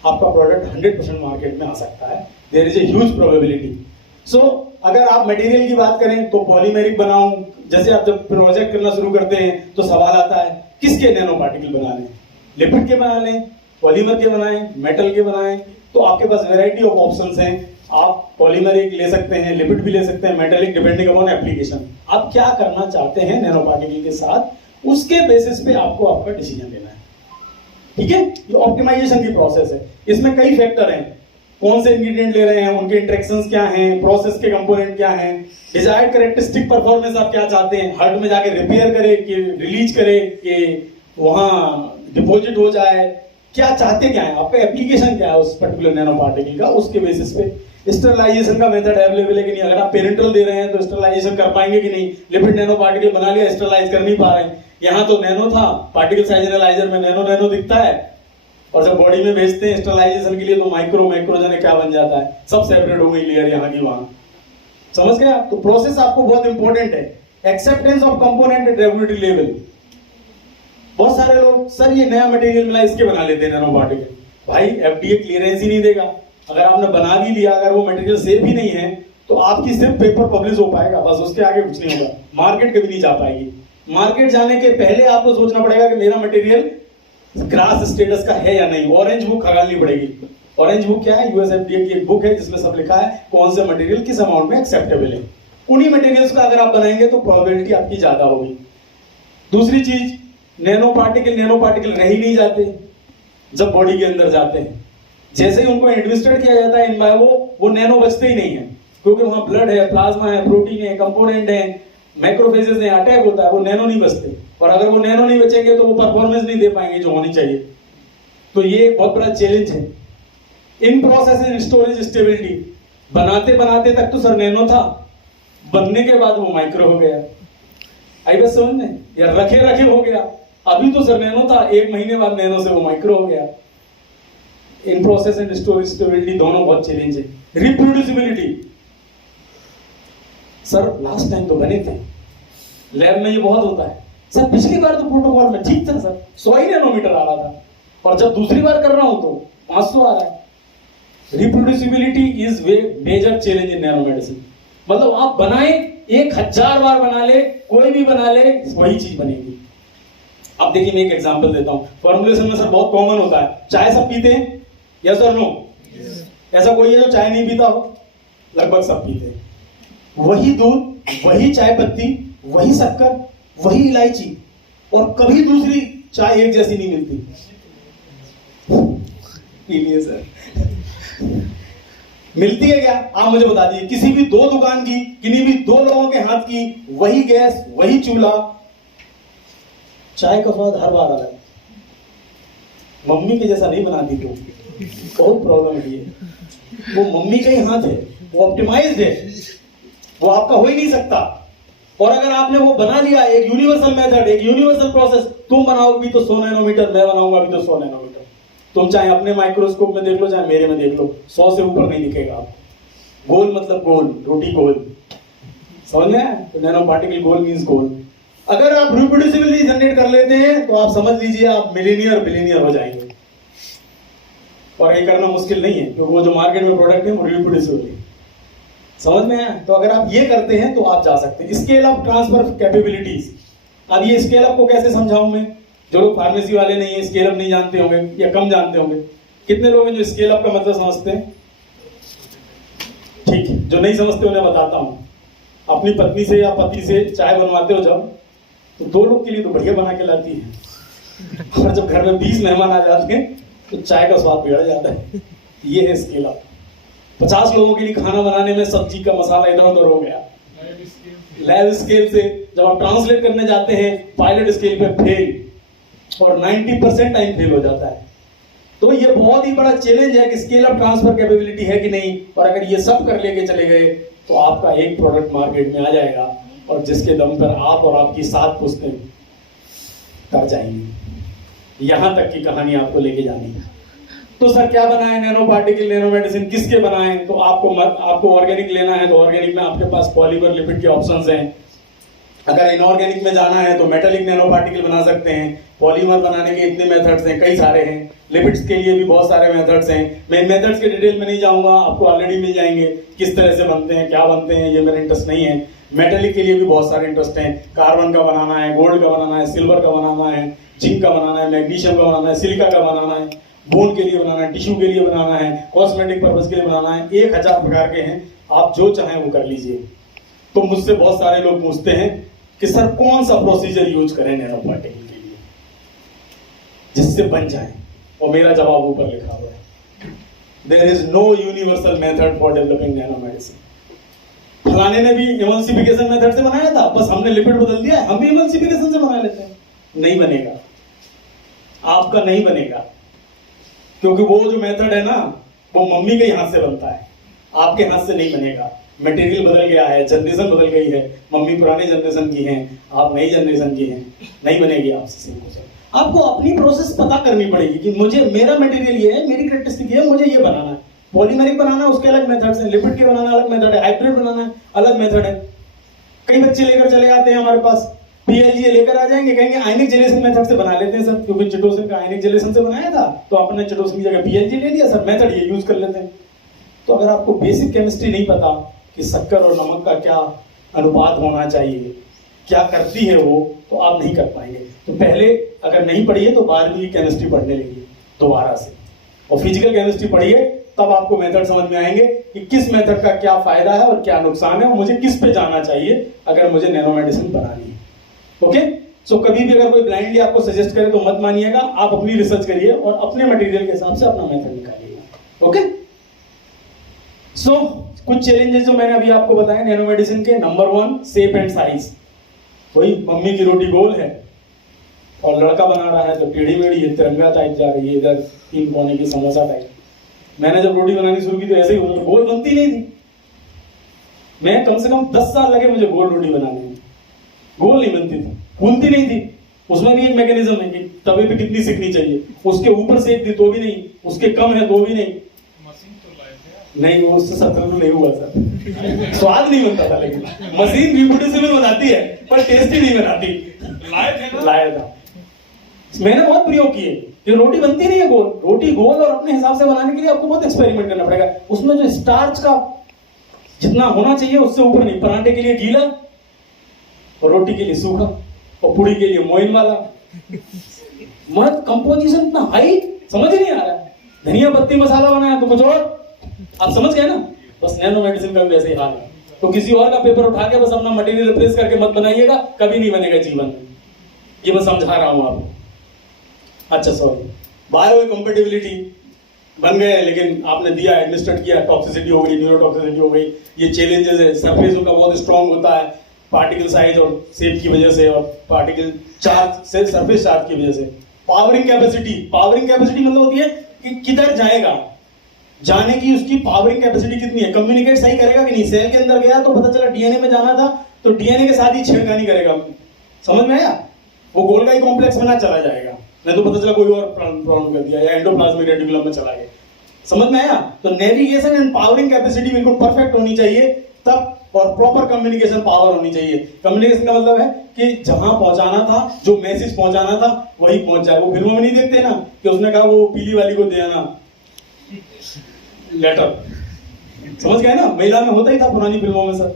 आपका प्रोडक्ट 100% मार्केट में आ सकता है। There is a huge probability. So अगर आप मटेरियल की बात करें तो पॉलीमेरिक बनाऊं, जैसे आप जब प्रोजेक्ट करना शुरू करते हैं तो सवाल आता है किसके नैनो पार्टिकल बना लें, लिपिड के बना लें, पॉलीमर के बनाएं, मेटल के बनाएं। तो आपके पास वैरायटी ऑफ ऑप्शंस हैं। आप पॉलीमरिक ले सकते हैं, लिपिड भी ले सकते हैं, मेटेलिक, डिपेंडिंग अपॉन एप्लीकेशन। आप क्या करना चाहते हैं नैनो पार्टिकल के साथ, उसके बेसिस पे आपको आपका डिसीजन लेना है, ठीक है। ये ऑप्टिमाइजेशन की प्रोसेस है, इसमें कई फैक्टर हैं। कौन से इंग्रेडिएंट ले रहे हैं, उनके इंटरेक्शंस क्या हैं, प्रोसेस के कंपोनेंट क्या हैं, डिजायर्ड कैरेक्टरिस्टिक परफॉर्मेंस आप क्या चाहते हैं, हार्ट में जाके रिपेयर करे कि रिलीज करे कि वहां डिपॉजिट हो जाए, क्या चाहते क्या है, आपका एप्लीकेशन क्या है उस पर्टिकुलर नैनो पार्टिकल का, उसके बेसिस पे स्टरलाइजेशन का मेथड अवेलेबल है कि नहीं। अगर आप पेरेंटल दे रहे हैं तो स्टरलाइजेशन कर पाएंगे कि नहीं। लिपिड नैनो पार्टिकल बना लिया, स्टरलाइज कर नहीं पा रहे हैं। यहां तो नैनो था, पार्टिकल साइज एनालाइजर में नैनो दिखता है, और जब बॉडी में भेजते हैं स्टरलाइजेशन के लिए तो माइक्रो जाने क्या बन जाता है, सब सेपरेट हो गई लेयर यहाँ की वहां। समझ गए आप? तो प्रोसेस आपको बहुत इंपॉर्टेंट है। Acceptance of component eight regulatory level. बहुत सारे लोग सर ये नया मटेरियल मिला इसके बना लेते हैं नैनो पार्टिकल। भाई एफडीए क्लियरेंस ही नहीं देगा। अगर आपने बना भी लिया, अगर वो मटेरियल सेफ ही नहीं है तो आपकी सिर्फ पेपर पब्लिश हो पाएगा, बस उसके आगे कुछ नहीं होगा। मार्केट कभी नहीं जा पाएगी। मार्केट जाने के पहले आपको सोचना पड़ेगा कि मेरा मटेरियल ग्रास स्टेटस का है या नहीं। ऑरेंज बुक खगालनी पड़ेगी। ऑरेंज बुक क्या है? यूएसएफडीए की एक बुक है जिसमें सब लिखा है कौन से मटेरियल किस अमाउंट में एक्सेप्टेबल है। उन्हीं मटेरियल्स का अगर आप बनाएंगे तो प्रोबेबिलिटी आपकी ज्यादा होगी। दूसरी चीज, नैनो पार्टिकल रह ही नहीं जाते जब बॉडी के अंदर जाते हैं। जैसे ही उनको एडमिनिस्ट्रेट किया जाता है इन बाय वो नैनो बचते ही नहीं है, क्योंकि वहां ब्लड है, प्लाज्मा है, प्रोटीन है, कंपोनेंट है, मैक्रोफेजेस है, अटैक होता है, वो नैनो नहीं बचते। और अगर वो नैनो नहीं बचेंगे तो वो परफॉर्मेंस नहीं दे पाएंगे जो होनी चाहिए। तो ये एक बहुत बड़ा चैलेंज है। In process and storage stability, बनाते बनाते तक तो सर नैनो था, बनने के बाद वो माइक्रो हो गया। आई बात समझ में? या रखे रखे हो गया। अभी तो सर नैनो था, 1 महीने बाद नैनो से वो माइक्रो हो गया। In process and storage stability दोनों बहुत चैलेंज है। रिप्रोड्यूसिबिलिटी, सर लास्ट टाइम तो बने थे, लैब में ये बहुत होता है। सर पिछली बार तो प्रोटोकॉल में ठीक था सर, 100 ही नैनोमीटर आ रहा था, और जब दूसरी बार कर रहा हूं तो 500 आ रहा है। Reproducibility is way major challenge in nano medicine. मतलब आप बनाए 1000 बार बना ले, कोई भी बना ले, वही चीज बनेगी। अब देखिए मैं एक एग्जांपल देता हूं। फॉर्मुलेशन में सर बहुत कॉमन होता है, चाय सब पीते हैं, यस और नो? ऐसा कोई है जो चाय नहीं पीता हो? लगभग सब पीते हैं। वही दूध, वही चाय पत्ती, वही शक्कर, वही इलायची, और कभी दूसरी चाय एक जैसी नहीं मिलती। पीलिए सर, मिलती है क्या? आप मुझे बता दीजिए। किसी भी 2 दुकान की, किन्हीं भी 2 लोगों के हाथ की, वही गैस, वही चूल्हा, चाय का स्वाद हर बार अलग। मम्मी के जैसा नहीं बनाती तो बहुत प्रॉब्लम है। वो मम्मी का ही हाथ है, वो ऑप्टिमाइज्ड है, वो आपका हो ही नहीं सकता। और अगर आपने वो बना लिया, एक यूनिवर्सल मेथड, एक यूनिवर्सल प्रोसेस, तुम बनाओगे भी तो 100 नैनोमीटर, मैं बनाऊंगा भी तो 100 नैनोमीटर। तुम चाहे अपने माइक्रोस्कोप में देख लो, चाहे मेरे में देख लो, 100 से ऊपर नहीं दिखेगा आपको। गोल मतलब गोल, रोटी गोल, समझ में आया? तो नैनो पार्टिकल गोल मींस गोल। अगर आप रिप्रोड्यूसिबिलिटी जनरेट कर लेते हैं तो आप समझ लीजिए आप मिलीनियर बिलीनियर हो जाएंगे। और ये करना मुश्किल नहीं है, क्योंकि वो जो मार्केट में प्रोडक्ट है वो रिप्रोड्यूसिबल है। समझ में आया? तो अगर आप ये करते हैं तो आप जा सकते हैं। Scale up transfer capabilities. अब ये स्केल अप को कैसे समझाऊं मैं? जो लोग फार्मेसी वाले नहीं है, स्केल अप नहीं जानते होंगे या कम जानते होंगे। कितने लोग हैं जो स्केल अप का मतलब समझते हैं? ठीक है, जो नहीं समझते उन्हें बताता हूं। अपनी पत्नी से या पति से चाय बनवाते हो जब, तो 2 लोग के लिए तो बढ़िया बना के लाती है, और जब घर में 20 मेहमान आ जाते हैं तो चाय का स्वाद बिगड़ जाता है। ये है स्केल अप। 50 लोगों के लिए खाना बनाने में सब्जी का मसाला इधर उधर हो गया। लैब स्केल से जब आप ट्रांसलेट करने जाते हैं, पायलट स्केल पे फेल, और 90% टाइम फेल हो जाता है। तो ये बहुत ही बड़ा चैलेंज है कि स्केल अप ट्रांसफर कैपेबिलिटी है कि नहीं। और अगर ये सब कर लेके चले गए तो आपका एक प्रोडक्ट मार्केट में आ जाएगा, और जिसके दम पर आप और आपकी 7 पुश्तें कर जाएंगी। यहां तक की कहानी आपको लेके जानी है। तो सर क्या बनाए? नैनो पार्टिकल, नैनो मेडिसिन किसके बनाए? तो आपको ऑर्गेनिक लेना है तो ऑर्गेनिक में आपके पास पॉलीमर लिपिड के ऑप्शंस हैं। अगर इनऑर्गेनिक में जाना है तो मेटालिक नैनो पार्टिकल बना सकते हैं। पॉलीमर बनाने के इतने मेथड्स हैं, कई सारे हैं। लिपिड्स के लिए भी बहुत सारे मेथड्स हैं। मैं इन मेथड्स के डिटेल में नहीं जाऊंगा, आपको ऑलरेडी मिल जाएंगे किस तरह से बनते हैं, क्या बनते हैं, ये मेरा इंटरेस्ट नहीं है। मेटालिक के लिए भी बहुत सारे इंटरेस्ट हैं। कार्बन का बनाना है, गोल्ड का बनाना है, सिल्वर का बनाना है, जिंक का बनाना है, मैग्नीशियम का बनाना है, सिलिका का बनाना है, बोन के लिए बनाना है, टिश्यू के लिए बनाना है, कॉस्मेटिक पर्पस के लिए बनाना है। 1000 प्रकार के हैं, आप जो चाहें वो कर लीजिए। तो मुझसे बहुत सारे लोग पूछते हैं कि सर कौन सा प्रोसीजर यूज करें नैनो पार्टिकल के लिए जिससे बन जाए, और मेरा जवाब ऊपर लिखा हुआ है। There is no universal method for developing nano medicine. फलाने ने भी इमल्सिफिकेशन मेथड से बनाया था, बस हमने लिपिड बदल दिया, हम भी इमल्सिफिकेशन से बना लेते हैं। नहीं बनेगा, आपका नहीं बनेगा, क्योंकि वो जो मेथड है ना, वो मम्मी के हाथ से बनता है, आपके हाथ से नहीं बनेगा। मटेरियल बदल गया है, जनरेशन बदल गई है, मम्मी पुराने जनरेशन की हैं, आप नई जनरेशन की हैं, नहीं बनेगी आपसे सेम कुछ। आपको अपनी प्रोसेस पता करनी पड़ेगी कि मुझे मेरा मटेरियल ये है, मेरी कैरेक्टरिस्टिक ये है, मुझे ये बनाना है। पॉलीमेरिक बनाना है उसके अलग मेथड है, लिपिड के बनाना अलग मेथड है, हाइब्रिड बनाना है अलग मेथड है। कई बच्चे लेकर चले आते हैं हमारे पास, पीएलजी लेकर आ जाएंगे, कहेंगे आयनिक जेलेशन मेथड से बना लेते हैं सर, क्योंकि चिटोसिन का आयनिक जेलेशन से बनाया था तो आपने चिटोसिन की जगह पीएलजी ले लिया सर, मेथड ये यूज कर लेते हैं। तो अगर आपको बेसिक केमिस्ट्री नहीं पता कि शक्कर और नमक का क्या अनुपात होना चाहिए, क्या करती है वो, तो आप नहीं कर पाएंगे। तो पहले अगर नहीं पढ़िए तो 12वीं की केमिस्ट्री पढ़ने लगिए दोबारा से, और फिजिकल केमिस्ट्री पढ़िए, तब आपको मेथड समझ में आएंगे कि किस मेथड का क्या फायदा है और क्या नुकसान है, और मुझे किस पे जाना चाहिए अगर मुझे नैनो मेडिसिन बनानी है। ओके, सो कभी भी अगर कोई ब्लाइंडली आपको सजेस्ट करे तो मत मानिएगा, आप अपनी रिसर्च करिए और अपने मटेरियल के हिसाब से अपना मेथड निकालिएगा। ओके, सो कुछ चैलेंजेस जो मैंने अभी आपको बताए नैनो मेडिसिन के। Number 1, shape and size. वही मम्मी की रोटी गोल है और लड़का बना रहा है तो टेढ़ी मेढ़ी है, तिरंगा टाइप जा रही है, इधर 3 कोने की समोसा टाइप। मैंने जब रोटी बनानी शुरू की तो ऐसे ही होता, गोल बनती नहीं थी। मैं कम से कम 10 साल लगे मुझे गोल रोटी बनाने में, गोल नहीं बनती थी, फूलती नहीं थी। उसमें भी एक मैकेनिज्म है कि तवे पे कितनी सेकनी चाहिए, उसके ऊपर सेक दी तो भी नहीं, उसके कम है तो भी नहीं। नहीं, वो उससे सत्तर नहीं हुआ सर, स्वाद नहीं बनता था, लेकिन मशीन रिप्रोड्यूसिबल बनाती है पर टेस्टी नहीं बनाती। लाया था, मैंने बहुत प्रयोग किए कि रोटी बनती नहीं है गोल, रोटी गोल और अपने हिसाब से बनाने के लिए आपको बहुत एक्सपेरिमेंट करना पड़ेगा। उसमें जो स्टार्च का जितना होना चाहिए उससे ऊपर नहीं, पराठे के लिए गीला और रोटी के लिए सूखा और पूड़ी के लिए मोइन वाला, मत कंपोजिशन इतना हाई समझ ही नहीं आ रहा है। धनिया पत्ती मसाला बनाया तो कुछ और, आप समझ गए ना। बस नैनो मेडिसिन का भी वैसे ही हाल है। तो किसी और का पेपर उठा के बस अपना मटेरियल रिप्लेस करके मत बनाइएगा, कभी नहीं बनेगा जीवन में। ये मैं समझा रहा हूं आपको। अच्छा सॉरी, बायो कंपेटिबिलिटी बन गए, लेकिन आपने दिया, एडमिनिस्ट्रेट किया, टॉक्सिसिटी हो गई, न्यूरोटॉक्सिसिटी हो गई, ये चैलेंजेस है। सरफेस उनका बहुत स्ट्रांग होता है पार्टिकल साइज और शेप की वजह से, और पार्टिकल चार्ज से, सरफेस चार्ज की वजह से। पावरिंग कैपेसिटी मतलब होती है कि किधर जाएगा, जाने की उसकी पावरिंग कैपेसिटी कितनी है, कम्युनिकेट सही करेगा कि नहीं। सेल के अंदर गया तो पता चला डीएनए में जाना था तो डीएनए के साथ ही छेड़खानी करेगा, समझ में आया, वो गोल्गी कॉम्प्लेक्स में ना चला जाएगा, नहीं तो पता चला कोई और प्रॉब्लम कर दिया या एंडोप्लाज्मिक रेटिकुलम में चला गया, समझ में आया। तो नेविगेशन एंड पावरिंग कैपेसिटी बिल्कुल परफेक्ट होनी चाहिए तब, और प्रॉपर कम्युनिकेशन पावर होनी चाहिए। कम्युनिकेशन का मतलब है कि जहां पहुंचाना था, जो मैसेज पहुंचाना था वही पहुंच जाए। वो फिल्मों में नहीं देखते ना कि उसने कहा वो पीली वाली को दे आना लेटर, समझ गए ना। महिला में होता ही था पुरानी फिल्मों में सर,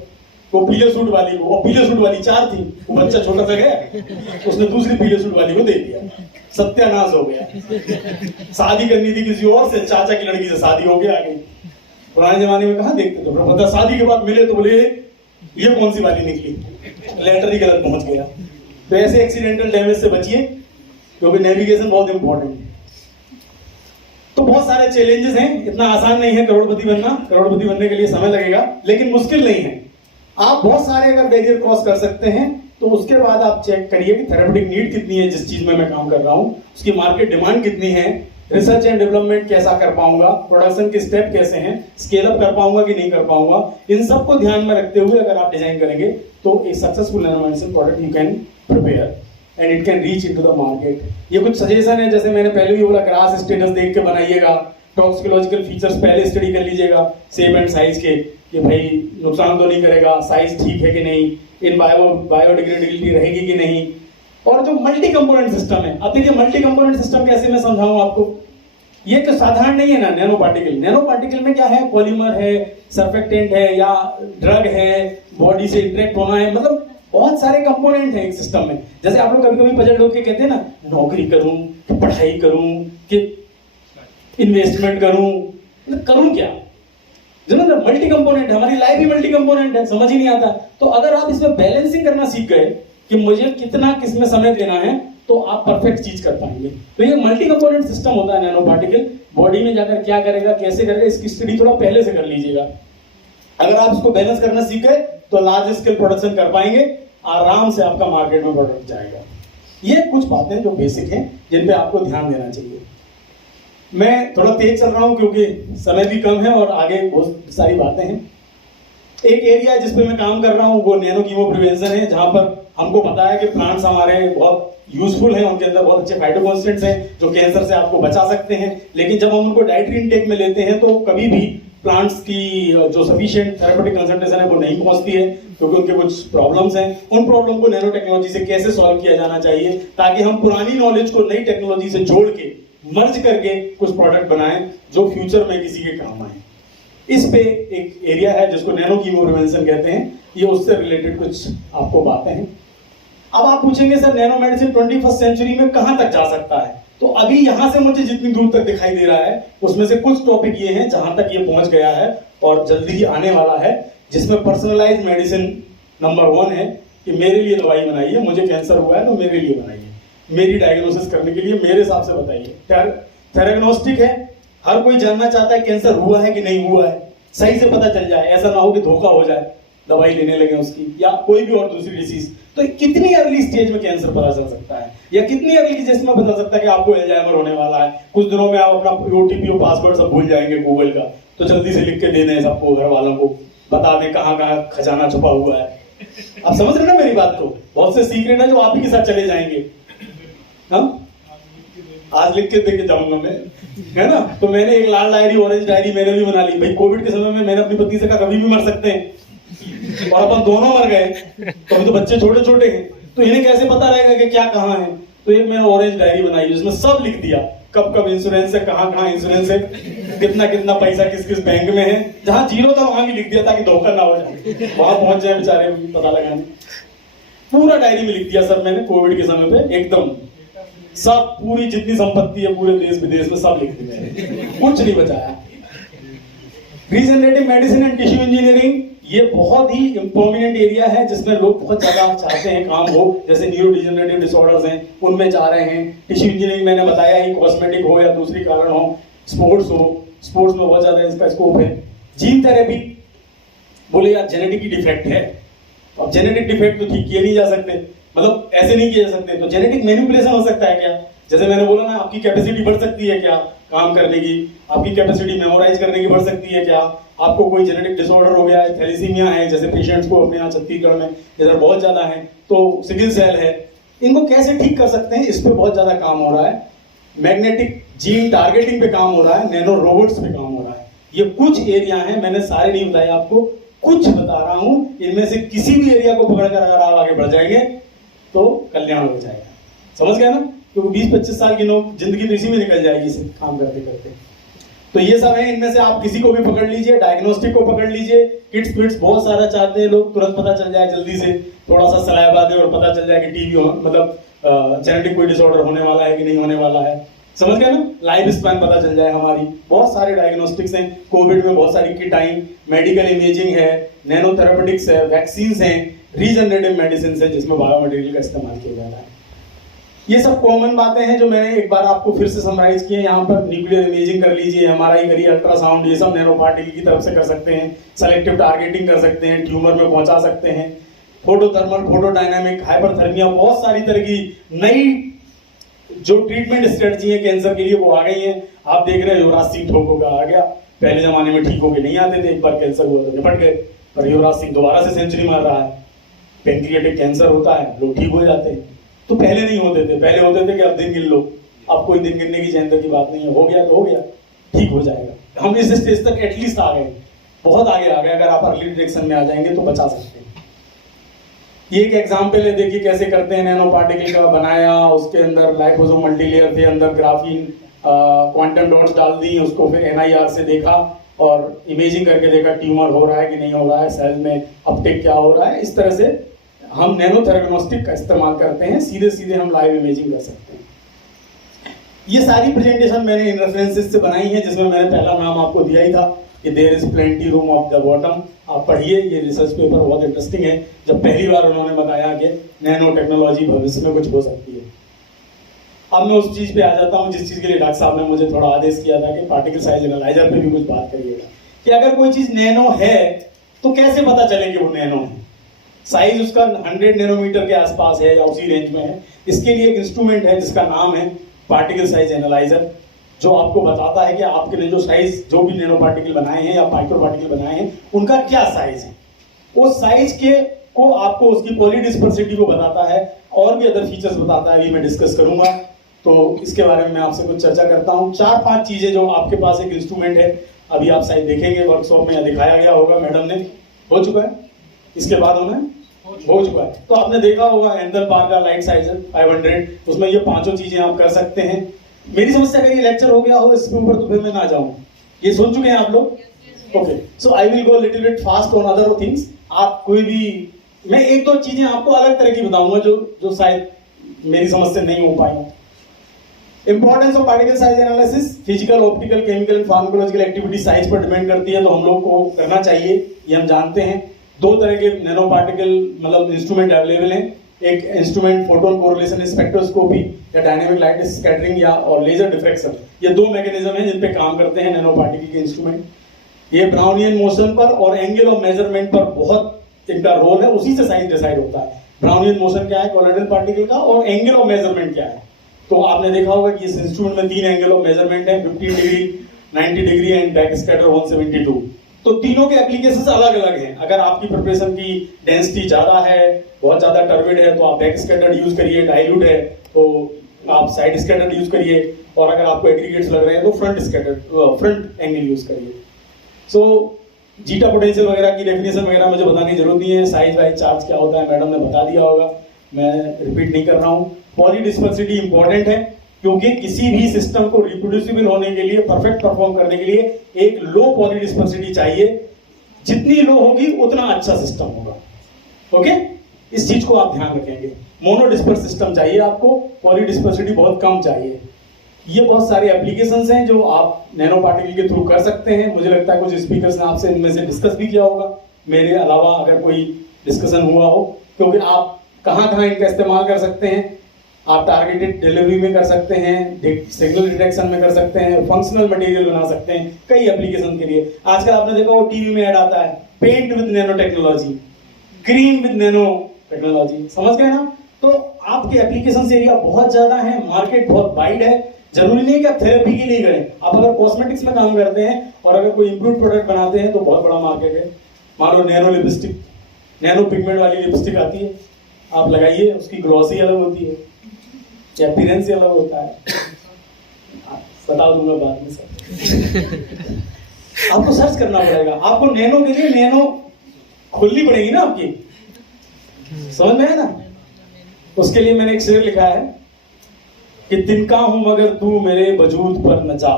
वो पीले सूट वाली को, और पीले सूट वाली 4 थी, वो बच्चा छोटा सा गया उसने दूसरी पीले सूट वाली को दे दिया, सत्यानाश हो गया। शादी करनी थी किसी और से, चाचा की लड़की से शादी हो गया, आ गई। पुराने जमाने में कहाँ देखते थे, पता शादी के बाद मिले तो बोले ये कौन सी वाली निकली, लेटर ही गलत पहुंच गया। तो ऐसे एक्सीडेंटल डैमेज से बचिए, क्योंकि नेविगेशन बहुत इंपॉर्टेंट है। तो बहुत सारे चैलेंजेस हैं, इतना आसान नहीं है करोड़पति बनना। करोड़पति बनने के लिए समय लगेगा, लेकिन मुश्किल नहीं है। आप बहुत सारे अगर बैरियर क्रॉस कर सकते हैं तो उसके बाद आप चेक करिए कि थेरेपेटिक नीड कितनी है, जिस चीज में मैं काम कर रहा हूं उसकी मार्केट डिमांड कितनी है, रिसर्च एंड डेवलपमेंट कैसा कर पाऊंगा, प्रोडक्शन के स्टेप कैसे हैं, स्केल अप कर पाऊंगा कि नहीं कर पाऊंगा। इन सबको ध्यान में रखते हुए अगर आप डिजाइन करेंगे तो एक successful nano medicine product you can prepare and it can reach into the market. ये कुछ सजेशन है, जैसे मैंने पहले भी बोला, ग्रास स्टेटस देख के बनाइएगा, टॉक्सिकोलॉजिकल फीचर्स पहले स्टडी कर लीजिएगा, शेप एंड साइज के, कि भाई नुकसान तो नहीं करेगा, साइज ठीक है कि नहीं, इन बायोडिग्रेडेबिलिटी रहेगी कि नहीं, और जो मल्टी कंपोनेंट सिस्टम है। अब देखिए मल्टी कंपोनेंट सिस्टम कैसे मैं समझाऊं आपको। ये तो साधारण नहीं है ना नैनो पार्टिकल। नैनो पार्टिकल में क्या है, पॉलीमर है, सर्फेक्टेंट है, या ड्रग है, बॉडी से इंटरेक्ट होना है, मतलब बहुत सारे कंपोनेंट हैं एक सिस्टम में। जैसे आप लोग कभी कभी बजट होके कहते हैं ना, नौकरी करूं कि पढ़ाई करूं कि इन्वेस्टमेंट करूं क्या, जो ना मल्टी कंपोनेंट है, हमारी लाइफ ही मल्टी कंपोनेंट है, समझ ही नहीं आता। तो अगर आप इसमें बैलेंसिंग करना सीख गए कि मुझे कितना किसमें समय देना है, तो आप परफेक्ट चीज कर पाएंगे। तो ये मल्टी कंपोनेंट सिस्टम होता है नैनो पार्टिकल। बॉडी में जाकर क्या करेगा, कैसे करेगा, इसकी स्टडी थोड़ा पहले से कर लीजिएगा। अगर आप इसको बैलेंस करना सीख गए तो लार्ज स्केल प्रोडक्शन कर पाएंगे, आराम से आपका मार्केट में प्रोडक्ट जाएगा। ये कुछ बातें जो बेसिक हैं जिन पे आपको ध्यान देना चाहिए। मैं थोड़ा तेज चल रहा हूं क्योंकि समय भी कम है और आगे बहुत सारी बातें हैं। एक एरिया जिसपे मैं काम कर रहा हूँ वो नैनो कीमो प्रिवेंशन है, जहां पर हमको पता है कि प्लांट्स हमारे बहुत यूजफुल हैं, उनके अंदर बहुत अच्छे फाइटोकॉन्स्टेंट्स हैं जो कैंसर से आपको बचा सकते हैं। लेकिन जब हम उनको डाइटरी इनटेक में लेते हैं तो कभी भी प्लांट्स की जो सफिशिएंट थेरेपेटिक कंसंट्रेशन है वो नहीं पहुंचती है, क्योंकि उनके कुछ प्रॉब्लम्स हैं। उन प्रॉब्लम को नैनो टेक्नोलॉजी से कैसे सॉल्व किया जाना चाहिए ताकि हम पुरानी नॉलेज को नई टेक्नोलॉजी से जोड़ के मर्ज करके कुछ प्रोडक्ट बनाएं जो फ्यूचर में किसी के काम आए। इस पे एक एरिया है जिसको नैनो कीमो प्रिवेंशन कहते हैं, ये उससे रिलेटेड कुछ आपको बातें हैं। अब आप पूछेंगे sir nano medicine 21st century में कहां तक जा सकता है? तो अभी यहां से मुझे जितनी दूर तक दिखाई दे रहा है उसमें से कुछ टॉपिक ये हैं जहां तक ये पहुंच गया है और जल्दी ही आने वाला है, जिसमें पर्सनलाइज्ड मेडिसिन नंबर 1 है कि मेरे लिए दवाई बनाइए, मुझे कैंसर हुआ है तो मेरे लिए बनाइए, मेरी डायग्नोसिस करने के लिए मेरे हिसाब से बताइए। थेरेग्नोस्टिक है, हर कोई जानना चाहता है कैंसर हुआ है कि नहीं हुआ है, सही से पता चल जाए, ऐसा ना हो कि धोखा हो जाए, दवाई लेने लगे उसकी, या कोई भी और दूसरी डिसीज। तो कितनी अर्ली स्टेज में कैंसर पता चल सकता है, या कितनी अर्ली स्टेज में पता सकता है कि आपको एल्जाइमर होने वाला है। कुछ दिनों में आप अपना ओटीपी और पासवर्ड सब भूल जाएंगे गूगल का, तो जल्दी से लिख के दे दें सबको, घर वालों को बता दें कहाँ कहाँ खजाना छुपा हुआ है। आप समझ रहे ना मेरी बात को? बहुत से सीक्रेट है जो आप ही के साथ चले जाएंगे। हाँ, आज लिख के देके जाऊंगा मैं, है ना? तो मैंने एक लाल डायरी, ऑरेंज डायरी मैंने भी बना ली भाई। कोविड के समय में मैंने अपनी पत्नी से कहा कभी भी मर सकते हैं, और अपन दोनों मर गए, तो अभी तो बच्चे छोटे छोटे हैं, तो इन्हें कैसे पता रहेगा कि क्या कहाँ है? तो एक मैंने ऑरेंज डायरी बनाई जिसमें सब लिख दिया, कब कब इंश्योरेंस है, कहाँ कहाँ इंश्योरेंस है, कितना कितना पैसा किस किस बैंक में है, जहां जीरो था वहां भी लिख दिया ताकि धोखा ना हो जाए, वहां पहुंच जाए बेचारे पता लगाने। पूरा डायरी में लिख दिया सर मैंने कोविड के समय पे, एकदम सब, पूरी जितनी संपत्ति है पूरे देश विदेश में सब लिख दी मैंने, कुछ नहीं बचाया। Regenerative medicine and tissue engineering, ये बहुत ही प्रोमिनेंट एरिया है जिसमें लोग बहुत ज्यादा चाहते हैं काम हो, जैसे न्यूरो डिजनरेटिव डिसऑर्डर्स हैं उनमें जा रहे हैं। टिश्यू इंजीनियरिंग मैंने बताया ही, कॉस्मेटिक हो या दूसरी कारण हो, स्पोर्ट्स हो, स्पोर्ट्स में बहुत ज्यादा इसका स्कोप है। जीन थेरेपी, बोले यार जेनेटिक डिफेक्ट है, अब जेनेटिक डिफेक्ट तो ठीक किए नहीं जा सकते, मतलब ऐसे नहीं किए जा सकते, तो जेनेटिक मैनिपुलेशन हो सकता है क्या? जैसे मैंने बोला ना, आपकी कैपेसिटी बढ़ सकती है क्या काम करने की, आपकी कैपेसिटी मेमोराइज करने की बढ़ सकती है क्या? आपको कोई जेनेटिक डिसऑर्डर हो गया है, थैलेसीमिया है, जैसे पेशेंट्स को अपने यहाँ छत्तीसगढ़ में इधर बहुत ज्यादा है, तो सिकल सेल है, इनको कैसे ठीक कर सकते हैं, इस पे बहुत ज्यादा काम हो रहा है। मैग्नेटिक जीन टारगेटिंग पे काम हो रहा है, नैनो रोबोट्स पे काम हो रहा है। ये कुछ एरिया है, मैंने सारे नहीं बताए आपको, कुछ बता रहा हूं। इनमें से किसी भी एरिया को पकड़कर अगर आप आगे बढ़ जाएंगे तो कल्याण हो जाएगा। समझ गया ना? क्योंकि 20-25 साल की जिंदगी तो इसी में निकल जाएगी इसे काम करते करते। तो ये सब है, इनमें से आप किसी को भी पकड़ लीजिए, डायग्नोस्टिक को पकड़ लीजिए, किट्स पिट्स बहुत सारा चाहते हैं लोग, तुरंत पता चल जाए जल्दी से, थोड़ा सा सलाह दे और पता चल जाए कि टीबी मतलब जेनेटिक कोई डिसऑर्डर होने वाला है कि नहीं होने वाला है। समझ गए ना? लाइफ स्पैन पता चल जाए हमारी, बहुत सारे डायग्नोस्टिक्स हैं। कोविड में बहुत सारी किट आई, मेडिकल इमेजिंग है, नैनो थेरेपेटिक्स है, वैक्सीन्स हैं, रीजनरेटिव मेडिसिन है जिसमें बायोमटेरियल का इस्तेमाल किया जा रहा है। ये सब कॉमन बातें हैं जो मैंने एक बार आपको फिर से समराइज किए। यहाँ पर न्यूक्लियर इमेजिंग कर लीजिए, एमआरआई करिए, अल्ट्रासाउंड, ये सब नैनो पार्टिकल की तरफ से कर सकते हैं। सेलेक्टिव टारगेटिंग कर सकते हैं, ट्यूमर में पहुंचा सकते हैं। फोटोथर्मल, फोटोडायनामिक, हाइपरथर्मिया, बहुत सारी तरह की नई जो ट्रीटमेंट स्ट्रेटजी है कैंसर के लिए वो आ गई है। आप देख रहे हैं युवराज सिंह ठोक होकर आ गया, पहले जमाने में ठीक होके नहीं आते थे, एक बार कैंसर हुआ तो निपट गए, पर युवराज सिंह दोबारा से सेंचुरी मार रहा है। पेनक्रियाटिक कैंसर होता है, लोग ठीक हो जाते हैं, तो पहले नहीं होते थे, पहले होते थे कि अब दिन गिन लो, अब कोई दिन गिनने की चिंता की बात नहीं है, हो गया तो हो गया, ठीक हो जाएगा। हम इस स्टेज तक एटलीस्ट आ गए, बहुत आगे आ गए। अगर आप अर्ली डिटेक्शन में आ जाएंगे तो बचा सकते हैं। ये एक एग्जाम्पल है, देखिए कैसे करते हैं। नैनो पार्टिकल का बनाया, उसके अंदर लाइपोसोम मल्टीलेयर थे, अंदर ग्राफीन क्वांटम डॉट्स डाल दी, उसको फिर NIR से देखा और इमेजिंग करके देखा ट्यूमर हो रहा है कि नहीं हो रहा है, सेल में अपटेक क्या हो रहा है। इस तरह से हम नैनो थेरेग्नोस्टिक का इस्तेमाल करते हैं, सीधे सीधे हम लाइव इमेजिंग कर सकते हैं। ये सारी प्रेजेंटेशन मैंने इन रेफरेंसेस से बनाई है, जिसमें मैंने पहला नाम आपको दिया ही था कि there is plenty room of the bottom. आप पढ़िए, ये रिसर्च पेपर बहुत इंटरेस्टिंग है, जब पहली बार उन्होंने बताया कि नैनो टेक्नोलॉजी भविष्य में कुछ हो सकती है। अब मैं उस चीज पे आ जाता हूँ जिस चीज के लिए डॉक्टर साहब ने मुझे थोड़ा आदेश किया था कि पार्टिकल साइज एनालाइजर पे भी कुछ बात करिएगा, कि अगर कोई चीज नैनो है तो कैसे पता चले कि वो नैनो है। साइज उसका 100 नैनोमीटर के आसपास है या उसी रेंज में है। इसके लिए एक इंस्ट्रूमेंट है जिसका नाम है पार्टिकल साइज एनालाइजर, जो आपको बताता है कि आपके लिए जो साइज, जो भी नैनो पार्टिकल बनाए हैं या माइक्रो पार्टिकल बनाए हैं, उनका क्या साइज है। उस साइज के को आपको उसकी पॉलीडिस्पर्सिटी को बताता है और भी अदर फीचर्स बताता है, अभी मैं डिस्कस करूंगा। तो इसके बारे में मैं आपसे कुछ चर्चा करता हूं। 4-5 चीजें जो आपके पास एक इंस्ट्रूमेंट है, अभी आप शायद देखेंगे वर्कशॉप में दिखाया गया होगा, मैडम ने हो चुका है, इसके बाद होना है, हो चुका है। तो आपने देखा होगा एंथल पार का लाइट साइजर 500, उसमें ये 5 चीजें आप कर सकते हैं। मेरी समझ से अगर ये लेक्चर हो गया हो इसके ऊपर तो फिर मैं ना जाऊं, ये सुन चुके हैं आप लोग? Okay, so I will go little bit fast on other things. आप कोई भी, मैं 1-2 चीजें आपको अलग तरह की बताऊंगा जो शायद मेरी समझ से नहीं हो पाई। Importance of particle size analysis, physical, optical, chemical and pharmacological activity size पर डिपेंड करती है, तो हम लोग को करना चाहिए, ये हम जानते हैं। 2 तरह के नैनो पार्टिकल मतलब इंस्ट्रूमेंट अवेलेबल हैं। एक इंस्ट्रूमेंट फोटोन कोरिलेशन स्पेक्ट्रोस्कोपी या डायनेमिक लाइट स्कैटरिंग या और लेजर डिफ्रैक्शन, ये 2 मैकेनिज्म हैं जिन पे काम करते हैं नैनो पार्टिकल के इंस्ट्रूमेंट। ये ब्राउनियन मोशन पर और एंगल ऑफ मेजरमेंट पर बहुत इनका रोल है, उसी से साइज डिसाइड होता है। ब्राउनियन मोशन क्या है कोलोइडल पार्टिकल का, और एंगल ऑफ मेजरमेंट क्या है। तो आपने देखा होगा कि इस इंस्ट्रूमेंट में 3 एंगल ऑफ मेजरमेंट है, 15 degree, 90 degree and back scatter 172। तो तीनों के एप्लीकेशंस अलग अलग हैं। अगर आपकी प्रिपरेशन की डेंसिटी ज्यादा है, बहुत ज्यादा टर्बिड है, तो आप बैक स्कैटर यूज करिए, डाइल्यूट है तो आप साइड स्कैटर यूज करिए, और अगर आपको एग्रीगेट्स लग रहे हैं तो फ्रंट एंगल यूज करिए। सो जीटा पोटेंशियल वगैरह की डेफिनेशन वगैरह मुझे बताने की जरूरत नहीं है। साइज वाइज चार्ज क्या होता है मैडम ने बता दिया होगा, मैं रिपीट नहीं कर रहा हूँ। पॉलीडिस्पर्सिटी इंपॉर्टेंट है क्योंकि किसी भी सिस्टम को रिप्रोड्यूसिबल होने के लिए, परफेक्ट परफॉर्म करने के लिए एक लो पॉलीडिस्पर्सिटी चाहिए। जितनी लो होगी उतना अच्छा सिस्टम होगा। ओके, इस चीज को आप ध्यान रखेंगे। मोनोडिस्पर्स सिस्टम चाहिए आपको, पॉलीडिस्पर्सिटी बहुत कम चाहिए। ये बहुत सारे एप्लीकेशंस हैं जो आप नैनो पार्टिकल के थ्रू कर सकते हैं। मुझे लगता है कुछ स्पीकर्स ने आपसे इनमें से डिस्कस भी किया होगा, मेरे अलावा अगर कोई डिस्कशन हुआ हो, क्योंकि आप कहां इनका इस्तेमाल कर सकते हैं। आप टारगेटेड डिलीवरी में कर सकते हैं, सिग्नल डिटेक्शन में कर सकते हैं, फंक्शनल मटेरियल बना सकते हैं, कई एप्लीकेशन के लिए। आजकल आपने देखा वो टीवी में ऐड आता है, paint with nano technology, green with nano technology, समझ गए ना? तो आपके एप्लीकेशन एरिया बहुत ज्यादा है, मार्केट बहुत वाइड है। जरूरी नहीं कि आप थेरेपी के लिए करें, आप अगर कॉस्मेटिक्स में काम करते हैं और अगर कोई इंप्रूव प्रोडक्ट बनाते हैं तो बहुत बड़ा मार्केट है। मान लो नैनो लिपस्टिक, नैनो पिगमेंट वाली लिपस्टिक आती है, आप लगाइए, उसकी ग्लॉसी अलग होती है, अपीयरेंस अलग होता है, बता दूंगा बाद में सब। आपको सर्च करना पड़ेगा, आपको नैनो के लिए नैनो खोलनी पड़ेगी ना आपकी, समझ में है ना? उसके लिए मैंने एक शेर लिखा है कि तिनका हूं मगर तू मेरे वजूद पर न जा।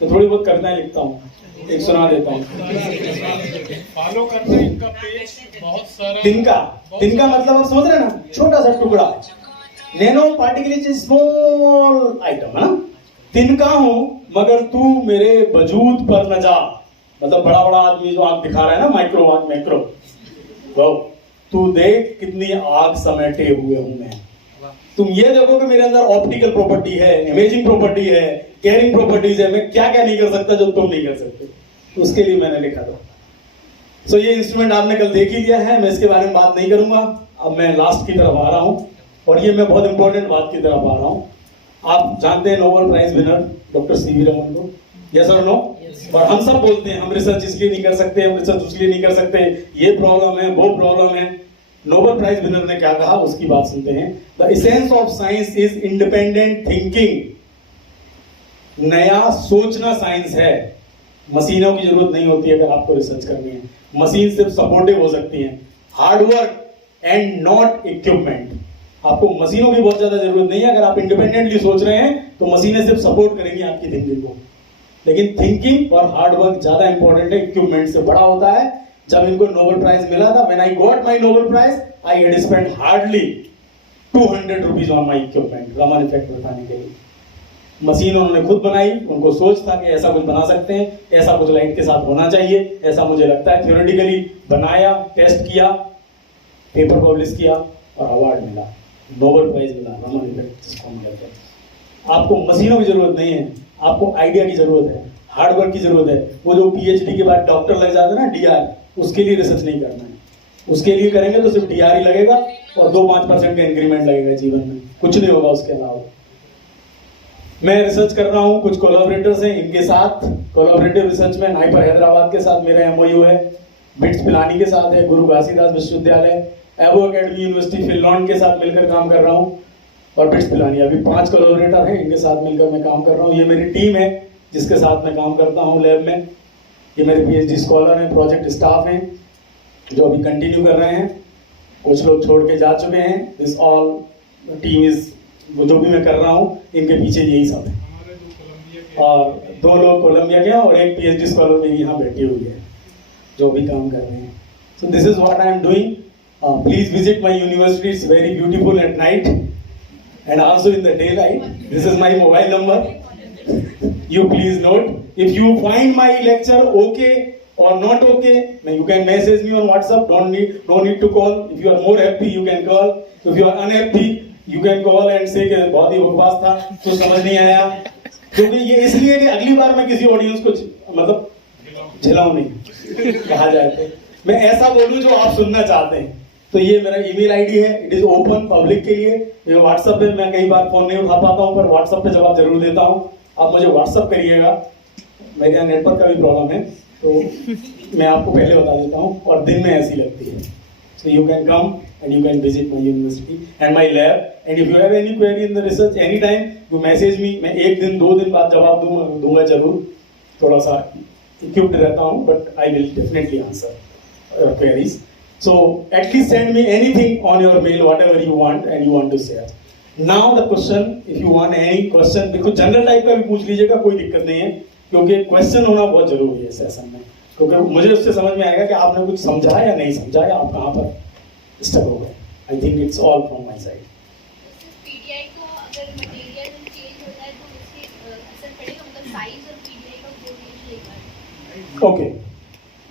तो थोड़ी बहुत कविताएं लिखता हूँ, एक सुना देता हूँ। फॉलो करना इनका पेज बहुत सारा। तिनका मतलब आप समझ रहे हैं ना, छोटा सा टुकड़ा। Nano particle is small item, है ना? तिनका हूं मगर तू मेरे वजूद पर न जा, मतलब बड़ा बड़ा आदमी जो आग दिखा रहा है ना, माइक्रो आग, मैक्रो, वो तू देख कितनी आग समेटे हुए हूं मैं। तुम ये देखो कि मेरे अंदर ऑप्टिकल प्रॉपर्टी है, इमेजिंग प्रॉपर्टी है, कैरिंग प्रॉपर्टीज है, मैं क्या क्या नहीं कर सकता जो तुम नहीं कर सकते। उसके लिए मैंने लिखा था। सो ये इंस्ट्रूमेंट आपने कल देख ही लिया है, मैं इसके बारे में बात नहीं करूंगा। अब मैं लास्ट की तरफ आ रहा हूं, और ये मैं बहुत इंपॉर्टेंट बात की तरफ आ रहा हूं। आप जानते हैं Nobel prize winner doctor CV Raman को, यस और नो? और हम सब बोलते हैं हम रिसर्च इसलिए नहीं कर सकते, हम रिसर्च उसलिए नहीं कर सकते, ये प्रॉब्लम है, वो प्रॉब्लम है। नोबेल प्राइज विनर ने क्या कहा उसकी बात सुनते हैं। The essence of science is independent thinking. नया सोचना साइंस है। मशीनों की जरूरत नहीं होती अगर आपको रिसर्च करनी है, मशीन सिर्फ सपोर्टिव हो सकती है। Hard work and not equipment. आपको मशीनों की बहुत ज्यादा जरूरत नहीं है। अगर आप इंडिपेंडेंटली सोच रहे हैं तो मशीनें सिर्फ सपोर्ट करेंगी आपकी थिंकिंग को, लेकिन थिंकिंग और हार्डवर्क ज्यादा इंपॉर्टेंट है, इक्विपमेंट से बड़ा होता है। जब इनको नोबेल प्राइज मिला था, when I got my Nobel prize I had spent hardly 200 rupees on my equipment, Raman effect बताने के लिए। मशीन उन्होंने खुद बनाई, उनको सोच था कि ऐसा कुछ बना सकते हैं, ऐसा कुछ लाइट के साथ होना चाहिए, ऐसा मुझे लगता है। थ्योरेटिकली बनाया, टेस्ट किया, पेपर पब्लिश किया और अवार्ड मिला, नोबेल प्राइज मिला, रमन इफेक्ट जिसको हम कहते हैं। आपको मशीनों की जरूरत नहीं है, आपको आइडिया की जरूरत है, हार्डवर्क की जरूरत है। वो जो पीएचडी के बाद डॉक्टर लग जाते हैं ना, डीआर, उसके लिए रिसर्च नहीं करना है। उसके लिए करेंगे तो सिर्फ डीआर ही लगेगा और 2-5% का इंक्रीमेंट लगेगा जीवन में, कुछ नहीं होगा उसके अलावा। मैं रिसर्च कर रहा हूं, कुछ कोलैबोरेटर्स हैं, इनके साथ कोलैबोरेटिव रिसर्च में नाइपर हैदराबाद के साथ मेरा एमओयू है। बिट्स पिलानी के साथ है, गुरु घासीदास विश्वविद्यालय, एबो एकेडमी यूनिवर्सिटी फिनलैंड के साथ मिलकर काम कर रहा हूँ, और बिट्स पिलानी अभी 5 कोलैबोरेटर हैं, इनके साथ मिलकर मैं काम कर रहा हूँ। ये मेरी टीम है जिसके साथ मैं काम करता हूँ लैब में। ये मेरे PhD स्कॉलर हैं, प्रोजेक्ट स्टाफ हैं जो अभी कंटिन्यू कर रहे हैं, कुछ लोग छोड़ के जा चुके हैं। दिस ऑल टीम इज, वो जो भी मैं कर रहा हूँ इनके पीछे यही सब है। और 2 लोग कोलंबिया के हैं और एक PhD स्कॉलर मेरी यहाँ बैठी हुई है जो भी काम कर रहे हैं। So this is what I am doing. Please visit my university, it's very beautiful at night and also in the daylight. This is my mobile number. You please note. If you find my lecture okay or not okay, then you can message me on WhatsApp. No need to call. If you are more happy, you can call. If you are unhappy, you can call and say कि बहुत ही बकवास था, तो समझ नहीं आया। क्योंकि ये इसलिए कि अगली बार मैं किसी ऑडियंस को मतलब झिलाऊं नहीं, कहा जाए तो मैं ऐसा बोलूं जो आप सुनना चाहते हैं। तो ये मेरा ईमेल आईडी है, इट इज ओपन पब्लिक के लिए। ये व्हाट्सएप पे मैं कई बार फोन नहीं उठा पाता हूँ, पर व्हाट्सएप पे जवाब जरूर देता हूँ। आप मुझे व्हाट्सएप करिएगा, मेरे यहाँ नेटवर्क का भी प्रॉब्लम है तो मैं आपको पहले बता देता हूँ, और दिन में ऐसी लगती है। So you can come and you can visit my university and my lab, and if you have any query in the research any time you message me. मैं 1 दिन 2 दिन बाद जवाब दूंगा जरूर, थोड़ा सा इक्विप्ड रहता हूँ, but I will definitely answer queries. So at least send me anything on your mail, whatever you want and you want to share. Now the question, if you want any question, देखो general type का भी पूछ लीजिएगा, कोई दिक्कत नहीं है, क्योंकि क्वेश्चन होना बहुत जरूरी है सेशन में, क्योंकि मुझे उससे समझ में आएगा कि आपने कुछ समझा या नहीं समझा, या आप कहाँ पर स्टक हो गए। I think it's all from my side. PDI का अगर मटेरियल चेंज होता है तो उससे असर पड़ेगा, मतलब साइज और PDI का जो रेंज लेकर। ओके,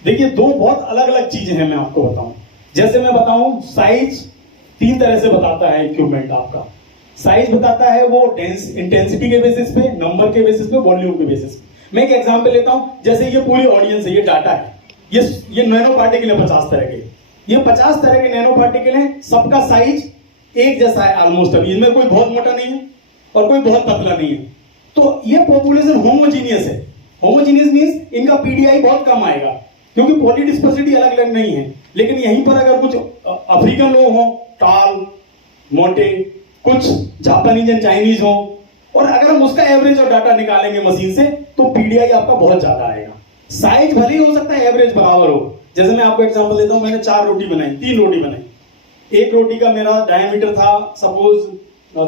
देखिए 2 बहुत अलग अलग चीजें हैं, मैं आपको बताऊं। जैसे मैं बताऊं, साइज 3 तरह से बताता है इक्विपमेंट आपका। साइज बताता है वो इंटेंसिटी के बेसिस पे, नंबर के बेसिस पे, वॉल्यूम के बेसिस पे। मैं एक एग्जांपल लेता हूं, जैसे ये पूरी ऑडियंस है, ये डाटा है, ये नैनो पार्टिकल है 50 तरह के। ये 50 तरह के नैनो पार्टिकल हैं, सबका साइज एक जैसा है ऑलमोस्ट। अभी इनमें कोई बहुत मोटा नहीं है और कोई बहुत पतला नहीं है, तो ये पॉपुलेशन होमोजीनियस है। होमोजीनियस मींस इनका पीडीआई बहुत कम आएगा, क्योंकि पॉलीडिस्पर्सिटी अलग अलग नहीं है। लेकिन यहीं पर अगर कुछ अफ्रीकन लोग हों, टाल मोटे, कुछ जापानीज एंड चाइनीज हों, और अगर हम उसका एवरेज और डाटा निकालेंगे मशीन से, तो पीडीआई आपका बहुत ज्यादा आएगा। साइज भले ही हो सकता है एवरेज बराबर हो। जैसे मैं आपको एग्जांपल देता हूं, मैंने 4 रोटी बनाई, 3 रोटी बनाई। एक रोटी का मेरा डायमीटर था सपोज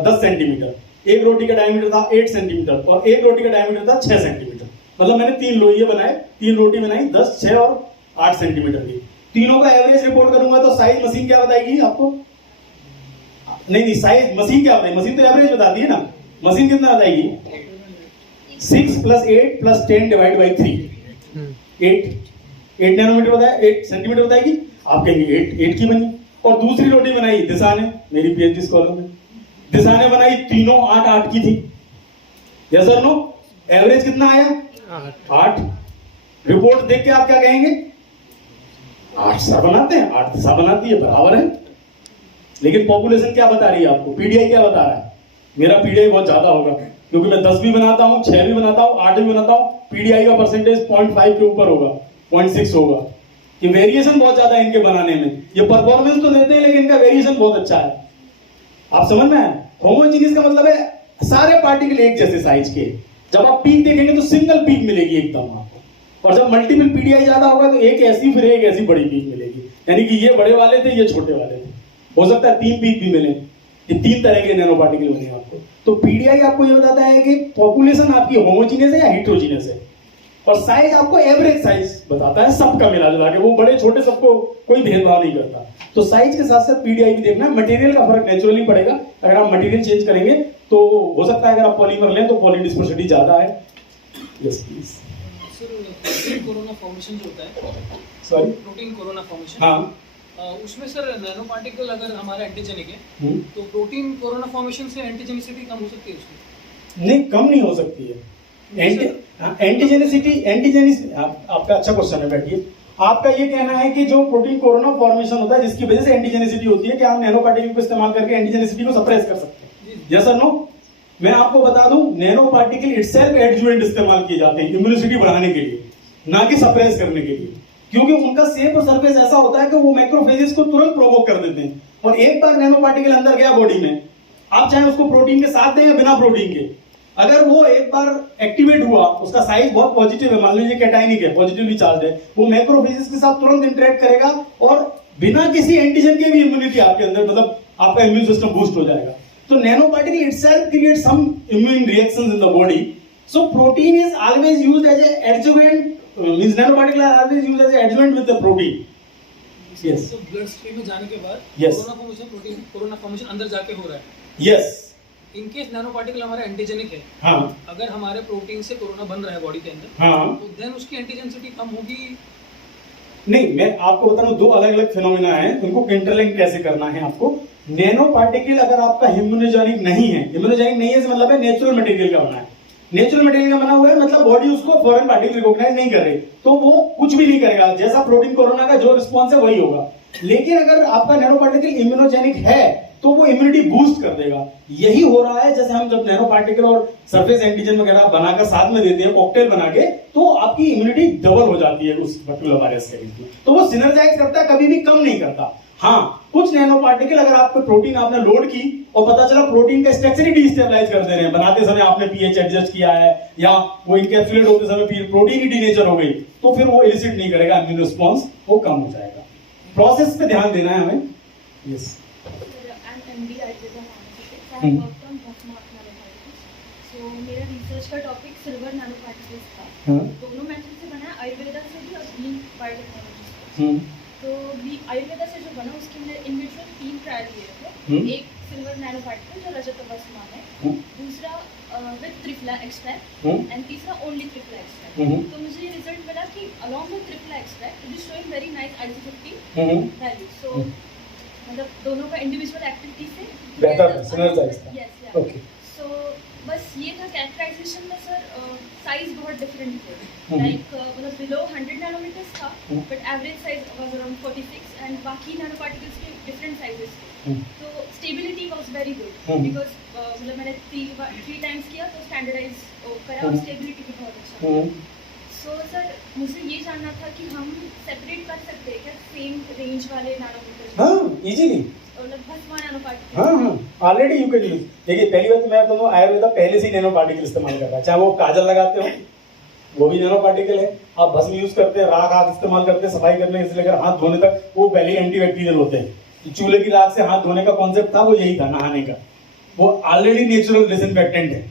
10 सेंटीमीटर, एक रोटी का डायमीटर था 8 सेंटीमीटर, और एक रोटी का डायमीटर था 6 सेंटीमीटर। मतलब मैंने 3 लोइये बनाए, 3 रोटी बनाई 10, 6 और 8 सेंटीमीटर की। तीनों का एवरेज रिपोर्ट करूंगा तो साइज मशीन क्या बताएगी आपको? नहीं, साइज मशीन क्या बताएगी? मशीन तो एवरेज बताती है ना। मशीन कितना बताएगी? 6 + 8 + 10 डिवाइड बाई 3, 8 नैनोमीटर बताया, 8 सेंटीमीटर बताएगी। आप कहेंगे 8 की बनी। और दूसरी रोटी बनाई दिशा ने, मेरी PhD स्कॉलर में, दिशा ने बनाई, तीनों 8 की थी। यस और नो? एवरेज कितना आया? 8। रिपोर्ट देख के आप क्या कहेंगे? 8 सा बनाते हैं, 8 सा बनाती है, बराबर है। लेकिन पॉपुलेशन क्या बता रही है आपको? पीडीआई क्या बता रहा है? मेरा पीडीआई बहुत ज्यादा होगा, क्योंकि मैं 10 भी बनाता हूं, 6 भी बनाता हूं, 8 भी बनाता हूं। पीडीआई का परसेंटेज 0.5 के ऊपर होगा, 0.6 होगा। ये वेरिएशन बहुत ज्यादा है इनके बनाने में। ये परफॉर्मेंस तो देते हैं, लेकिन इनका वेरिएशन बहुत अच्छा है। आप समझ में आए? होमोजीनियस का मतलब है सारे पार्टिकल एक जैसे साइज के। जब आप पीक देखेंगे तो सिंगल पीक मिलेगी एकदम आपको, और जब मल्टीपल पीडीआई ज्यादा होगा तो एक ऐसी फिर एक ऐसी बड़ी पीक मिलेगी। यानी कि ये बड़े वाले थे, ये छोटे वाले थे, हो सकता है 3 पीक भी मिले। ये 3 तरह के नैनो पार्टिकल बने आपको। तो पीडीआई आपको ये बताता है कि पॉपुलेशन आपकी होमोजीनियस है या हेटेरोजीनियस है, और साइज आपको एवरेज साइज बताता है सबका मिला जुला के। वो बड़े छोटे सबको कोई भेदभाव नहीं करता। तो साइज के साथ साथ पीडीआई भी देखना है। मटेरियल का फर्क नेचुरली पड़ेगा। अगर आप मटेरियल चेंज करेंगे तो हो सकता है अगर आप पॉलीमर लें तो पॉलीडिस्पर्सिटी ज्यादा है। Yes please sir, protein corona formation जो होता है, सॉरी, प्रोटीन कोरोना फॉर्मेशन, हाँ, उसमें सर नैनो पार्टिकल अगर हमारा एंटीजेनिक है तो प्रोटीन कोरोना फॉर्मेशन से एंटीजेनिसिटी कम हो सकती है उसकी? नहीं, कम नहीं हो सकती है। एंटीजेनिसिटी आपका अच्छा क्वेश्चन है। बैठिए, आपका ये कहना है कि जो प्रोटीन कोरोना फॉर्मेशन होता है जिसकी वजह से एंटीजेनिसिटी होती है, क्या हम नैनो पार्टिकल को इस्तेमाल करके एंटीजेनिसिटी को सप्रेस कर सकते हैं? यस और नो? मैं आपको बता दूं, नैनो पार्टिकल इटसेल्फ एडजुवेंट इस्तेमाल किए जाते हैं इम्यूनिसिटी बढ़ाने के लिए, ना कि सप्रेस करने के लिए। क्योंकि उनका शेप और सरफेस ऐसा होता है कि वो मैक्रोफेजेस को तुरंत प्रोवोक कर देते हैं, और एक बार नैनो पार्टिकल अंदर गया बॉडी में, आप चाहे उसको प्रोटीन के साथ दें या बिना प्रोटीन के, अगर वो एक बार एक्टिवेट हुआ, उसका साइज बहुत पॉजिटिव है, मान लीजिए कैटाइनिक है, पॉजिटिवली चार्ज है, वो मैक्रोफेजेस के साथ तुरंत इंटरेक्ट करेगा और बिना किसी एंटीजन के भी इम्यूनिटी आपके अंदर, मतलब आपका इम्यून सिस्टम बूस्ट हो जाएगा। तो nano particle itself create some immune reactions in the body. So protein is always used as a adjuvant, means nano particle are always used as a adjuvant with the protein. Yes, तो blood stream में जाने के बाद Yes. Corona formation अंदर जाके हो रहा है। Yes, in case nano particle हमारा एंटीजेनिक है, हाँ अगर हमारे प्रोटीन से कोरोना बन रहा है बॉडी के अंदर, हाँ, तो देन उसकी एंटीजेनिसिटी कम होगी। नहीं, मैं आपको बता रहा हूं, दो अलग अलग फिनोमिना है, उनको इंटरलिंक कैसे करना है आपको। नैनो पार्टिकल अगर आपका इम्यूनोजेनिक नहीं है, इम्यूनोजेनिक नहीं है मतलब है नेचुरल मटेरियल का बना है, नेचुरल मटेरियल का बना हुआ है मतलब बॉडी उसको फॉरेन पार्टिकल रिकॉग्नाइज नहीं कर रही, तो वो कुछ भी नहीं करेगा, जैसा प्रोटीन कोरोना का जो रिस्पॉन्स है वही होगा। लेकिन अगर आपका नैनो पार्टिकल इम्यूनोजेनिक है तो वो इम्यूनिटी बूस्ट कर देगा। यही हो रहा है, जैसे हम जब नैनो पार्टिकल और सरफेस एंटीजन वगैरह बनाकर साथ में देते हैं कॉकटेल बना के, तो आपकी इम्यूनिटी डबल हो जाती है उस पर्टिकुलर वायरस के लिए। तो वो सिनर्जाइज करता है, कभी भी कम नहीं करता। हाँ, कुछ नैनो पार्टिकल अगर आपको प्रोटीन आपने लोड की और पता चला प्रोटीन का स्ट्रक्चर ही डिस्टेबलाइज कर दे रहे हैं, बनाते समय आपने पीएच एडजस्ट किया है या वो इनकैप्सुलेट होते समय प्रोटीन की डीनेचर हो गई, तो फिर वो इलिसिट नहीं करेगा, इम्यून रिस्पॉन्स वो कम हो जाएगा। प्रोसेस पे ध्यान देना है हमें। Yes, MD Ayurveda Pharmaceutics. I have worked on Bhasma nanoparticles. So मेरा रिसर्च का टॉपिक सिल्वर नैनो पार्टिकल्स था। दोनों मेथड से बना है, आयुर्वेदा से भी और बीन बायोटेक्नोलॉजी से। तो आयुर्वेदा से जो बना उसके अंदर इंडिविजुअल 3 ट्रायल किए थे। एक सिल्वर नैनो पार्टिकल जो रजत भस्मा है, दूसरा विद त्रिफला एक्सट्रैक्ट एंड तीसरा ओनली त्रिफला एक्सट्रैक्ट। तो मुझे ये रिजल्ट मिला कि along with triphala extract it is showing very nice IC50 value. So मतलब दोनों का इंडिविजुअल एक्टिविटी से बेहतर सिनर्जाइज था। यस, ओके, सो बस ये था कैरेक्टराइजेशन में सर, साइज बहुत डिफरेंट थे। लाइक मतलब बिलो 100 नैनोमीटर्स था, but average size was around 46 and बाकी नैनो पार्टिकल्स के डिफरेंट साइजेस थे। तो stability was very good because मतलब मैंने 3 टाइम्स किया तो स्टैंडर्डाइज करा और स्टेबिलिटी भी बहुत अच्छा। सो सर मुझे ये जानना था कि हम सेपरेट कर सकते हैं क्या सेम रेंज वाले नैनोमीटर्स? हाँ, इजीली। मतलब भस्मा नैनो पार्टिकल्स? हाँ, ऑलरेडी यू कैन यूज। देखिए, पहली बात मैं आपको आयुर्वेदा पहले से ही नैनो पार्टिकल इस्तेमाल कर रहा है, चाहे वो काजल लगाते हो वो भी नैनो पार्टिकल है, आप भस्म यूज करते हैं, राख हाथ इस्तेमाल करते हैं सफाई करने से लेकर हाथ धोने तक, वो पहले एंटीबैक्टीरियल होते हैं। चूल्हे की राख से हाथ धोने का कॉन्सेप्ट था वो यही था, नहाने का, वो ऑलरेडी नेचुरल डिसइंफेक्टेंट है।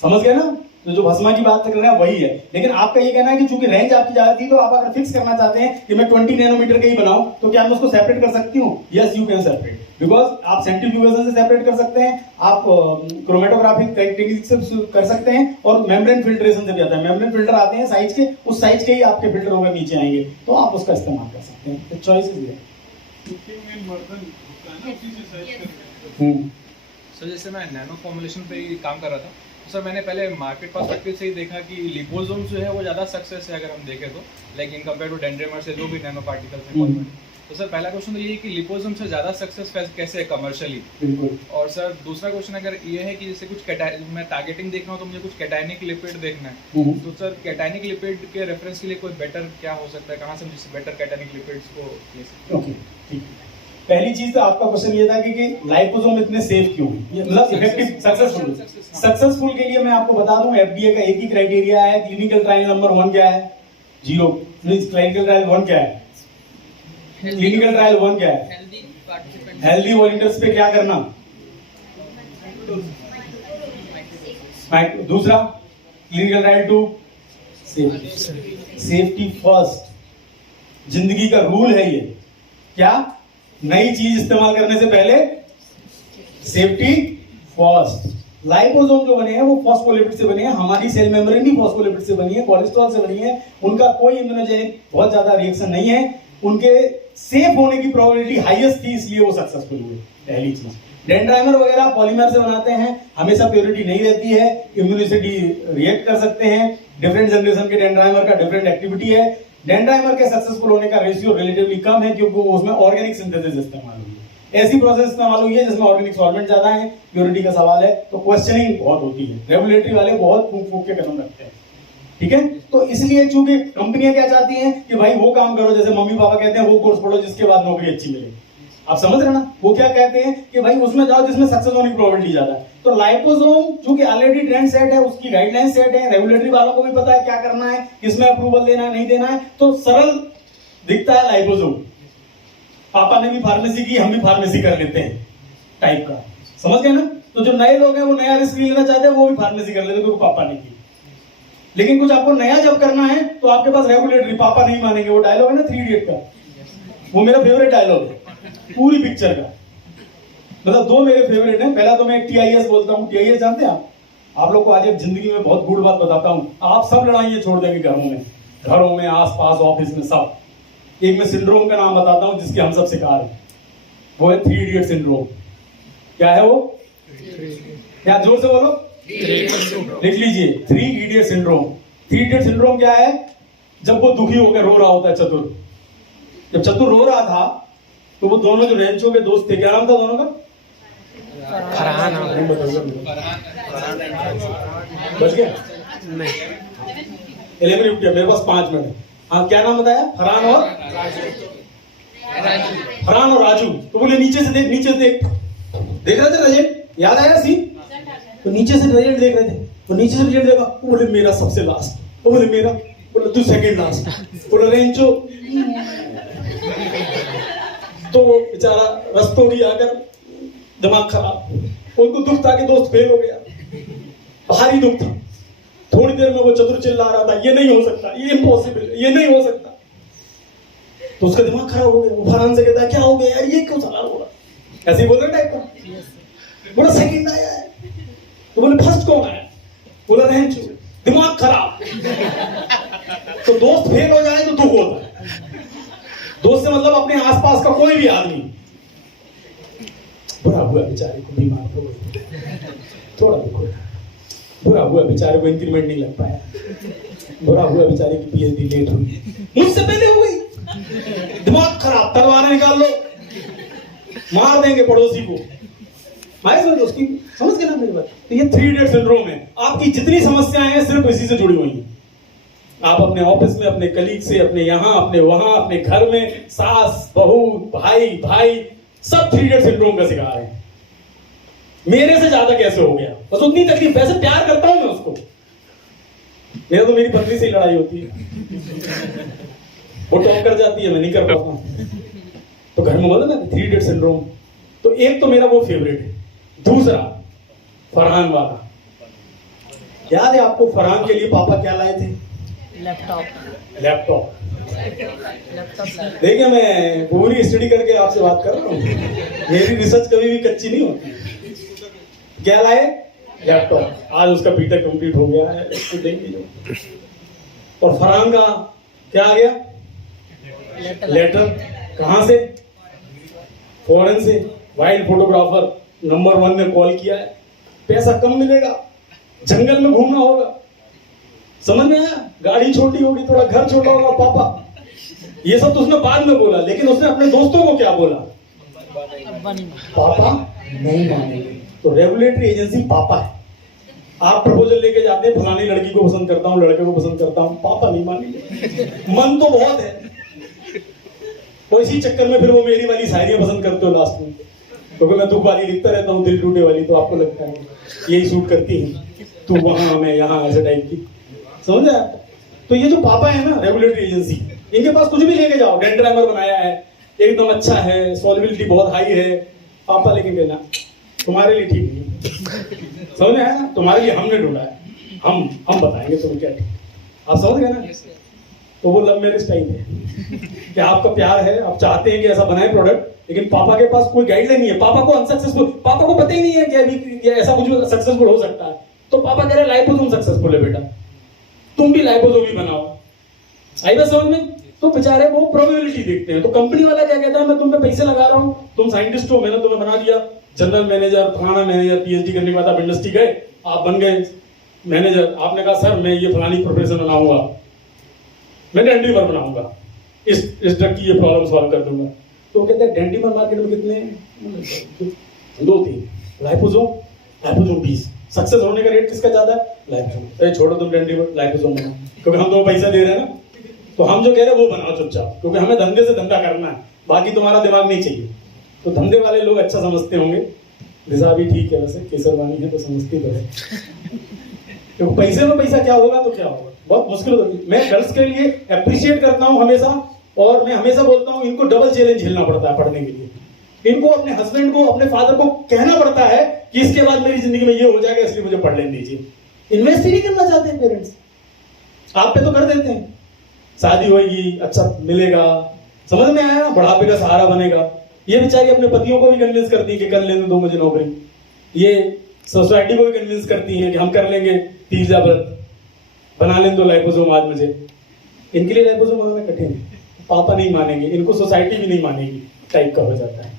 समझ गए ना? तो जो भस्मा की बात कर रहे हैं वही है। लेकिन आपका ये कहना है कि चूंकि रेंज आपकी ज्यादा थी, तो आप अगर फिक्स करना चाहते हैं कि मैं 20 नैनोमीटर का ही बनाऊं, तो क्या मैं उसको सेपरेट कर सकती हूँ? Yes, you can separate, because आप सेंट्रीफ्यूगेशन से सेपरेट कर सकते हैं, आप क्रोमेटोग्राफिक टेक्निक से कर सकते हैं, और मेम्ब्रेन फिल्ट्रेशन से भी आता है। मेम्ब्रेन फिल्टर आते हैं साइज के, उस साइज के ही आपके फिल्टर होकर नीचे आएंगे, तो आप उसका इस्तेमाल कर सकते हैं। तो चॉइस इज सर जैसे मैं नैनो फॉर्मुलेशन पे ही काम कर रहा था, तो सर मैंने पहले मार्केट पर्सपेक्टिव से ही देखा कि लिपोसोम जो है वो ज़्यादा सक्सेस है अगर हम देखें तो, लाइक इन कंपेयर टू डेंड्रेमर से जो भी नैनो पार्टिकल्स है। तो सर पहला क्वेश्चन तो ये है कि लिपोसोम से ज़्यादा सक्सेस कैसे है कमर्शियली? बिल्कुल। और सर दूसरा क्वेश्चन अगर ये है कि जैसे कुछ मैं टारगेटिंग देख रहा हूँ तो मुझे कुछ कैटाइनिक लिपिड देखना है, तो सर कैटाइनिक लिपिड के रेफरेंस के लिए कोई बेटर क्या हो सकता है, कहाँ से हम बेटर कैटाइनिक लिपिड्स को ले सकते हैं? ओके, ठीक है। पहली चीज तो आपका क्वेश्चन ये था कि लाइपोसोम इतने सेफ क्यों है, मतलब इफेक्टिव सक्सेसफुल के लिए मैं आपको बता दूं, एफडीए का एक ही क्राइटेरिया है, क्लिनिकल ट्रायल नंबर 1 क्या है? 0। क्लिनिकल ट्रायल 1 क्या है? क्लिनिकल ट्रायल 1 क्या है? हेल्दी वॉलंटियर्स पे क्या करना? दूसरा क्लिनिकल ट्रायल 2 सेफ्टी फर्स्ट। जिंदगी का रूल है ये, क्या? नई चीज इस्तेमाल करने से पहले सेफ्टी फर्स्ट। लाइपोसोम जो बने हैं वो फॉस्फोलिपिड से बने हैं, हमारी सेल मेम्ब्रेन भी फॉस्फोलिपिड से बनी है, कोलेस्ट्रॉल से बनी है, उनका कोई इम्यूनोजेनिक बहुत ज्यादा रिएक्शन नहीं है, उनके सेफ होने की प्रोबेबिलिटी हाईएस्ट थी, इसलिए वो सक्सेसफुल हुए। पहली चीज, डेंड्राइमर वगैरह पॉलीमर से बनाते हैं, हमेशा प्योरिटी नहीं रहती है, इम्यूनिसिटी रिएक्ट कर सकते हैं, डिफरेंट जनरेशन के डेंड्राइमर का डिफरेंट एक्टिविटी है। डेंड्राइमर के सक्सेसफुल होने का रेशियो रिलेटिवली कम है, क्योंकि उसमें ऑर्गेनिक सिंथेसिस इस्तेमाल हुई है, ऐसी प्रोसेस इस्तेमाल हुई है जिसमें ऑर्गेनिक सॉल्वेंट ज्यादा है, प्योरिटी का सवाल है, तो क्वेश्चनिंग बहुत होती है, रेगुलेटरी वाले बहुत फूक फूक के कदम रखते हैं। ठीक है। तो इसलिए चूंकि कंपनियां क्या चाहती हैं कि भाई वो काम करो, जैसे मम्मी पापा कहते हैं वो कोर्स पढ़ो जिसके बाद नौकरी अच्छी मिले, आप समझ रहे ना, वो क्या कहते हैं कि भाई उसमें जाओ जिसमें सक्सेस होने की प्रोबेबिलिटी ज्यादा है। तो लाइपोसोम चूंकि ऑलरेडी ट्रेंड सेट है, उसकी गाइडलाइन सेट है, रेगुलेटरी वालों को भी पता है क्या करना है, किसमें अप्रूवल देना है नहीं देना है, तो सरल दिखता है लाइपोसोम। पापा ने भी फार्मेसी की, हम भी फार्मेसी कर लेते हैं टाइप का, समझ गए ना। तो जो नए लोग हैं वो नया रिस्क लेना चाहते हैं, वो भी फार्मेसी कर लेते हैं क्योंकि पापा ने की। लेकिन कुछ आपको नया जब करना है तो आपके पास रेगुलेटरी, पापा नहीं मानेंगे। वो डायलॉग है ना 3 इडियट का, वो मेरा फेवरेट डायलॉग है पूरी पिक्चर का। मतलब 2 मेरे फेवरेट हैं। पहला तो मैं TIS बोलता हूँ। TIS जानते हैं आप लोग को आज एक जिंदगी में बहुत गुड बात बताता हूँ, आप सब लड़ाइयां छोड़ देंगे घरों में आसपास ऑफिस में सब। एक मैं सिंड्रोम का नाम बताता हूँ जिसके हम सब शिकार हैं, वो है 3 इडियट सिंड्रोम। क्या है वो? क्या, जोर से बोलो, लिख लीजिए 3 इडियट सिंड्रोम। 3 इडियट सिंड्रोम क्या है? जब वो दुखी होकर रो रहा होता है चतुर, जब चतुर रो रहा था तो वो दोनों जो रेंचो के दोस्त थे, क्या नाम था दोनों का? फरहान। बच गया? नहीं, 11 रुक गया, मेरे पास 5 मिनट। हाँ, क्या नाम बताया? फरहान और राजू। तो बोले नीचे से देख, नीचे से देख रहे थे रिजल्ट, याद आया सीन? तो नीचे से रिजल्ट देख रहे थे, तो नीचे से रिजल्ट देखा, वो बोले मेरा सबसे लास्ट, वो बोले मेरा, बोले तू सेकंड लास्ट, बोले रेंचो। तो वो बेचारा रस्तों भी आकर दिमाग खराब, उनको दुख था कि दोस्त फेल हो गया, भारी दुख था। थोड़ी देर में वो चतुर चिल्ला रहा था, ये नहीं हो सकता, ये इम्पॉसिबल, ये नहीं हो सकता। तो उसका दिमाग खराब हो गया। वो फरहान से कहता है क्या हो गया यार, ये क्यों सलाह बोला, ऐसे ही बोल रहे टाइप का। बोला सेकंड आया है। तो बोले फर्स्ट कौन आया? बोला रेंचो। दिमाग खराब। तो दोस्त फेल हो जाए तो दुख होता है। दोस्त से मतलब अपने आसपास का कोई भी आदमी। बुरा हुआ बेचारे को, बीमार हो गए, थोड़ा दुख हुआ। बुरा हुआ बेचारे को इंक्रीमेंट नहीं लग पाया, बुरा हुआ बेचारे की PhD लेट हुई, मुझसे पहले हो गई। दिमाग खराब, तलवारें निकाल लो, मार देंगे पड़ोसी को। उसकी समझ गए ना मेरी बात? तो ये 3 इडियट सिंड्रोम है। आपकी जितनी समस्याएं हैं सिर्फ इसी से जुड़ी हुई हैं। आप अपने ऑफिस में, अपने कलीग से, अपने यहाँ, अपने वहां, अपने घर में, सास बहू, भाई सब 3 इडियट सिंड्रोम का शिकार है। मेरे से ज्यादा कैसे हो गया, बस उतनी तकलीफ। वैसे प्यार करता हूं मैं उसको, मेरा तो मेरी पत्नी से ही लड़ाई होती है, वो टॉक कर जाती है, मैं नहीं कर पाता। तो घर में बोला ना 3 इडियट सिंड्रोम। तो एक तो मेरा वो फेवरेट है। दूसरा फरहान वाला, याद है आपको फरहान के लिए पापा क्या लाए थे? लैपटॉप। देखिए मैं पूरी स्टडी करके आपसे बात कर रहा हूँ, मेरी रिसर्च कभी भी कच्ची नहीं होती। क्या लाए? लैपटॉप। आज उसका बीटेक कंप्लीट हो गया है, उसको देंगे। और फरहान का क्या आ गया? लेटर। कहां से? फॉरेन से। वाइल्ड फोटोग्राफर, नंबर 1 ने कॉल किया है, पैसा कम मिलेगा, जंगल में घूमना होगा। समझ में आया? गाड़ी छोटी होगी, थोड़ा घर छोटा होगा, पापा। ये सब तो उसने बाद में बोला, लेकिन उसने अपने दोस्तों को क्या बोला? पापा नहीं मानेंगे। तो रेगुलेटरी एजेंसी पापा है। आप प्रपोजल लेके जाते हैं, फलानी लड़की को पसंद करता हूँ, लड़के को पसंद करता हूँ, पापा नहीं मानेंगे। मन तो बहुत है, और इसी चक्कर में फिर वो मेरी वाली शायरियां पसंद करते हो लास्ट में, क्योंकि मैं दुख वाली लिखता रहता हूँ, दिल टूटे वाली, तो आपको लगता है यही सूट करती है, तू वहां मैं यहाँ, ऐसे टाइप की। समझ आया? तो ये जो पापा है ना, रेगुलेटरी एजेंसी, इनके पास कुछ भी लेके जाओ, डेंड्राइमर बनाया है, एकदम अच्छा है, सॉल्युबिलिटी बहुत हाई है, पापा लेके कहना तुम्हारे लिए ठीक नहीं। समझ में आया ना? तुम्हारे लिए हमने ढूंढा है, हम बताएंगे तुम्हें क्या ठीक। आप समझ गए ना? तो वो लव मैरिज टाइप है कि आपका प्यार है, आप चाहते हैं कि ऐसा बनाए प्रोडक्ट, लेकिन पापा के पास कोई गाइडलाइन नहीं है। पापा को अनसक्सेसफुल, पापा को पता ही नहीं है कि अभी ऐसा कुछ सक्सेसफुल हो सकता है। तो पापा कह रहे हैं लाइपोसोम सक्सेसफुल है बेटा, तुम भी लाइपोसोम ही बनाओ। आई बात समझ में? तो बेचारे वो प्रोबेबिलिटी देखते हैं। तो कंपनी वाला क्या कहता है, मैं तुम पे पैसे लगा रहा हूँ, तुम साइंटिस्ट हो, मैंने तुम्हें बना दिया जनरल मैनेजर, फलाना मैनेजर, PhD करने के बाद आप इंडस्ट्री गए, आप बन गए मैनेजर। आपने कहा सर मैं ये फलानी प्रोफेशन बनाऊंगा, मैं डेंड्रीमर बनाऊंगा, इस ड्रग की ये प्रॉब्लम सॉल्व कर दूंगा। तो कहते हैं डेंड्रीमर मार्केट में कितने हैं? 2-3। लाइपोसोम 20, सक्सेस होने का रेट किसका ज्यादा है? लाइपोसोम। अरे छोड़ो तुम डंडी लाइपोसोम बनाओ, क्योंकि हम तो पैसा दे रहे हैं ना, तो हम जो कह रहे हैं वो बनाओ चुपचाप, क्योंकि हमें धंधे से धंधा करना है, बाकी तुम्हारा दिमाग नहीं चाहिए। तो धंधे वाले लोग अच्छा समझते होंगे, रिजा भी ठीक है, वैसे केसरवानी है तो समझती तो है। क्योंकि पैसे में पैसा क्या होगा तो क्या होगा, बहुत मुश्किल होगी। मैं गर्ल्स के लिए अप्रिशिएट करता हूँ हमेशा, और मैं हमेशा बोलता हूँ इनको डबल चैलेंज झेलना पड़ता है पढ़ने के लिए। इनको अपने हस्बैंड को, अपने फादर को कहना पड़ता है कि इसके बाद मेरी जिंदगी में ये हो जाएगा, इसलिए मुझे पढ़ लेने दीजिए। इन्वेस्ट ही नहीं करना चाहते पेरेंट्स, आप पे तो कर देते हैं, शादी होगी, अच्छा मिलेगा, समझ में आया, बुढ़ापे का सहारा बनेगा। ये बेचारी अपने पतियों को भी कन्विंस करती है कि कर लेने दो मुझे नौकरी, ये सोसाइटी को भी कन्विंस करती है कि हम कर लेंगे तीजा व्रत, बना लें दो लाइपोसोम आज मुझे। इनके लिए लाइपोसोम बनाना कठिन है, पापा नहीं मानेंगे, इनको सोसाइटी भी नहीं मानेगी, टाइप का हो जाता है,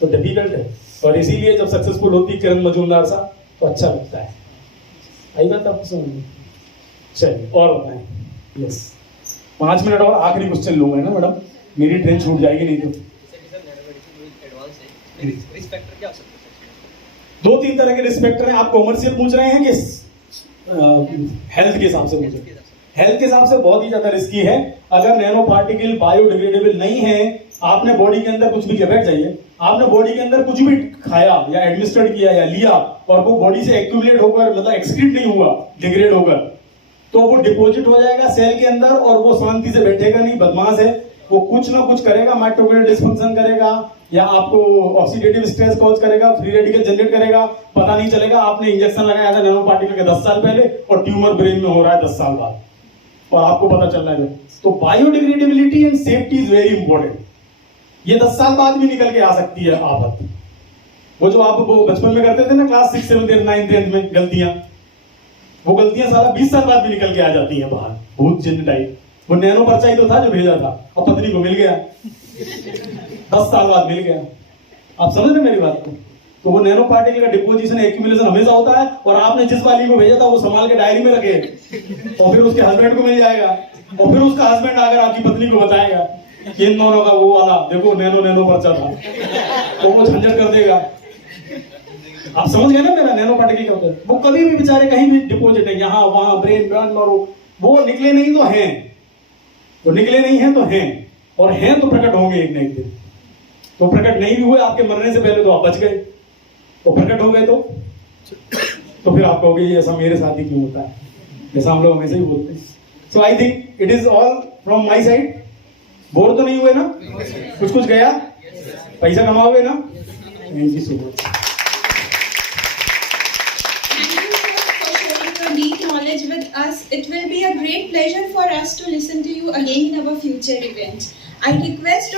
तो डिफिकल्ट है। और इसीलिए जब सक्सेसफुल होती किरण मजूमदार साहब तो अच्छा लगता है। आई बात आपको समझ में? चलिए और बताएं। यस 5 मिनट और आखिरी क्वेश्चन लूंगा ना मैडम, मेरी ट्रेन छूट जाएगी नहीं तो। दो तीन तरह के रिस्पेक्टर हैं। आप कॉमर्शियल पूछ रहे हैं कि हेल्थ के हिसाब से पूछ रहे हैं? हेल्थ के हिसाब से बहुत ही ज्यादा रिस्की है। अगर नैनो पार्टिकल बायोडिग्रेडेबल नहीं है, आपने बॉडी के अंदर कुछ भी किया, बैठ जाइए, आपने बॉडी के अंदर कुछ भी खाया या एडमिनिस्ट्रेट किया या लिया और वो बॉडी से एक्यूमुलेट होकर, मतलब एक्सक्रीट नहीं हुआ, डिग्रेड होकर, तो वो डिपॉजिट हो जाएगा सेल के अंदर और वो शांति से बैठेगा नहीं, बदमाश है, वो कुछ ना कुछ करेगा, माइटोकॉन्ड्रियल डिस्फंक्शन करेगा या आपको ऑक्सीडेटिव स्ट्रेस कॉज करेगा, फ्री रेडिकल जनरेट करेगा, पता नहीं चलेगा। आपने इंजेक्शन लगाया था नैनो पार्टिकल के 10 साल पहले और ट्यूमर ब्रेन में हो रहा है 10 साल बाद और आपको पता चल रहा है। तो biodegradability and safety is very important. ये 10 साल बाद भी निकल के आ सकती है आफत। वो जो आप वो बचपन में करते थे ना, क्लास 6, 7, 8, 9, 10 में गलतियां, वो गलतियां साला 20 साल बाद भी निकल के आ जाती हैं बाहर, भूत चिन्ह टाइप। वो नैनो पर्चा ही तो था जो भेजा था, और पत्नी को मिल गया 10 साल बाद मिल गया। आप समझ रहे मेरी बात को? तो वो नैनो पार्टिकल का डिपोजिशन एक्यूमुलेशन हमेशा होता है, और आपने जिस वाली को भेजा था वो संभाल के डायरी में रखे, और फिर उसके हस्बैंड को मिल जाएगा, और फिर उसका हस्बैंड आकर आपकी पत्नी को बताएगा कि इन दोनों का वो वाला देखो नैनो पर्चा था, तो वो झंझट कर देगा। आप समझ गए ना मेरा? नैनो पार्टिकल क्या होता है? वो कभी भी बेचारे कहीं भी डिपोजिट है, यहाँ वहां ब्रेन और वो निकले नहीं तो हैं, तो निकले नहीं हैं तो हैं, और हैं तो प्रकट होंगे एक न एक दिन। तो प्रकट नहीं भी हुए आपके मरने से पहले तो आप बच गए, तो प्रकट हो गए तो फिर आप कहोगे ये ऐसा मेरे साथ ही क्यों होता है, जैसा हम लोग हमेशा ही बोलते हैं। So I think it is all from my side. Bore तो नहीं हुए ना? कुछ गया? पैसा कमाओगे ना? Thank you so much. Deep knowledge with us. It will be a great pleasure for us to listen to you again in our future events. I request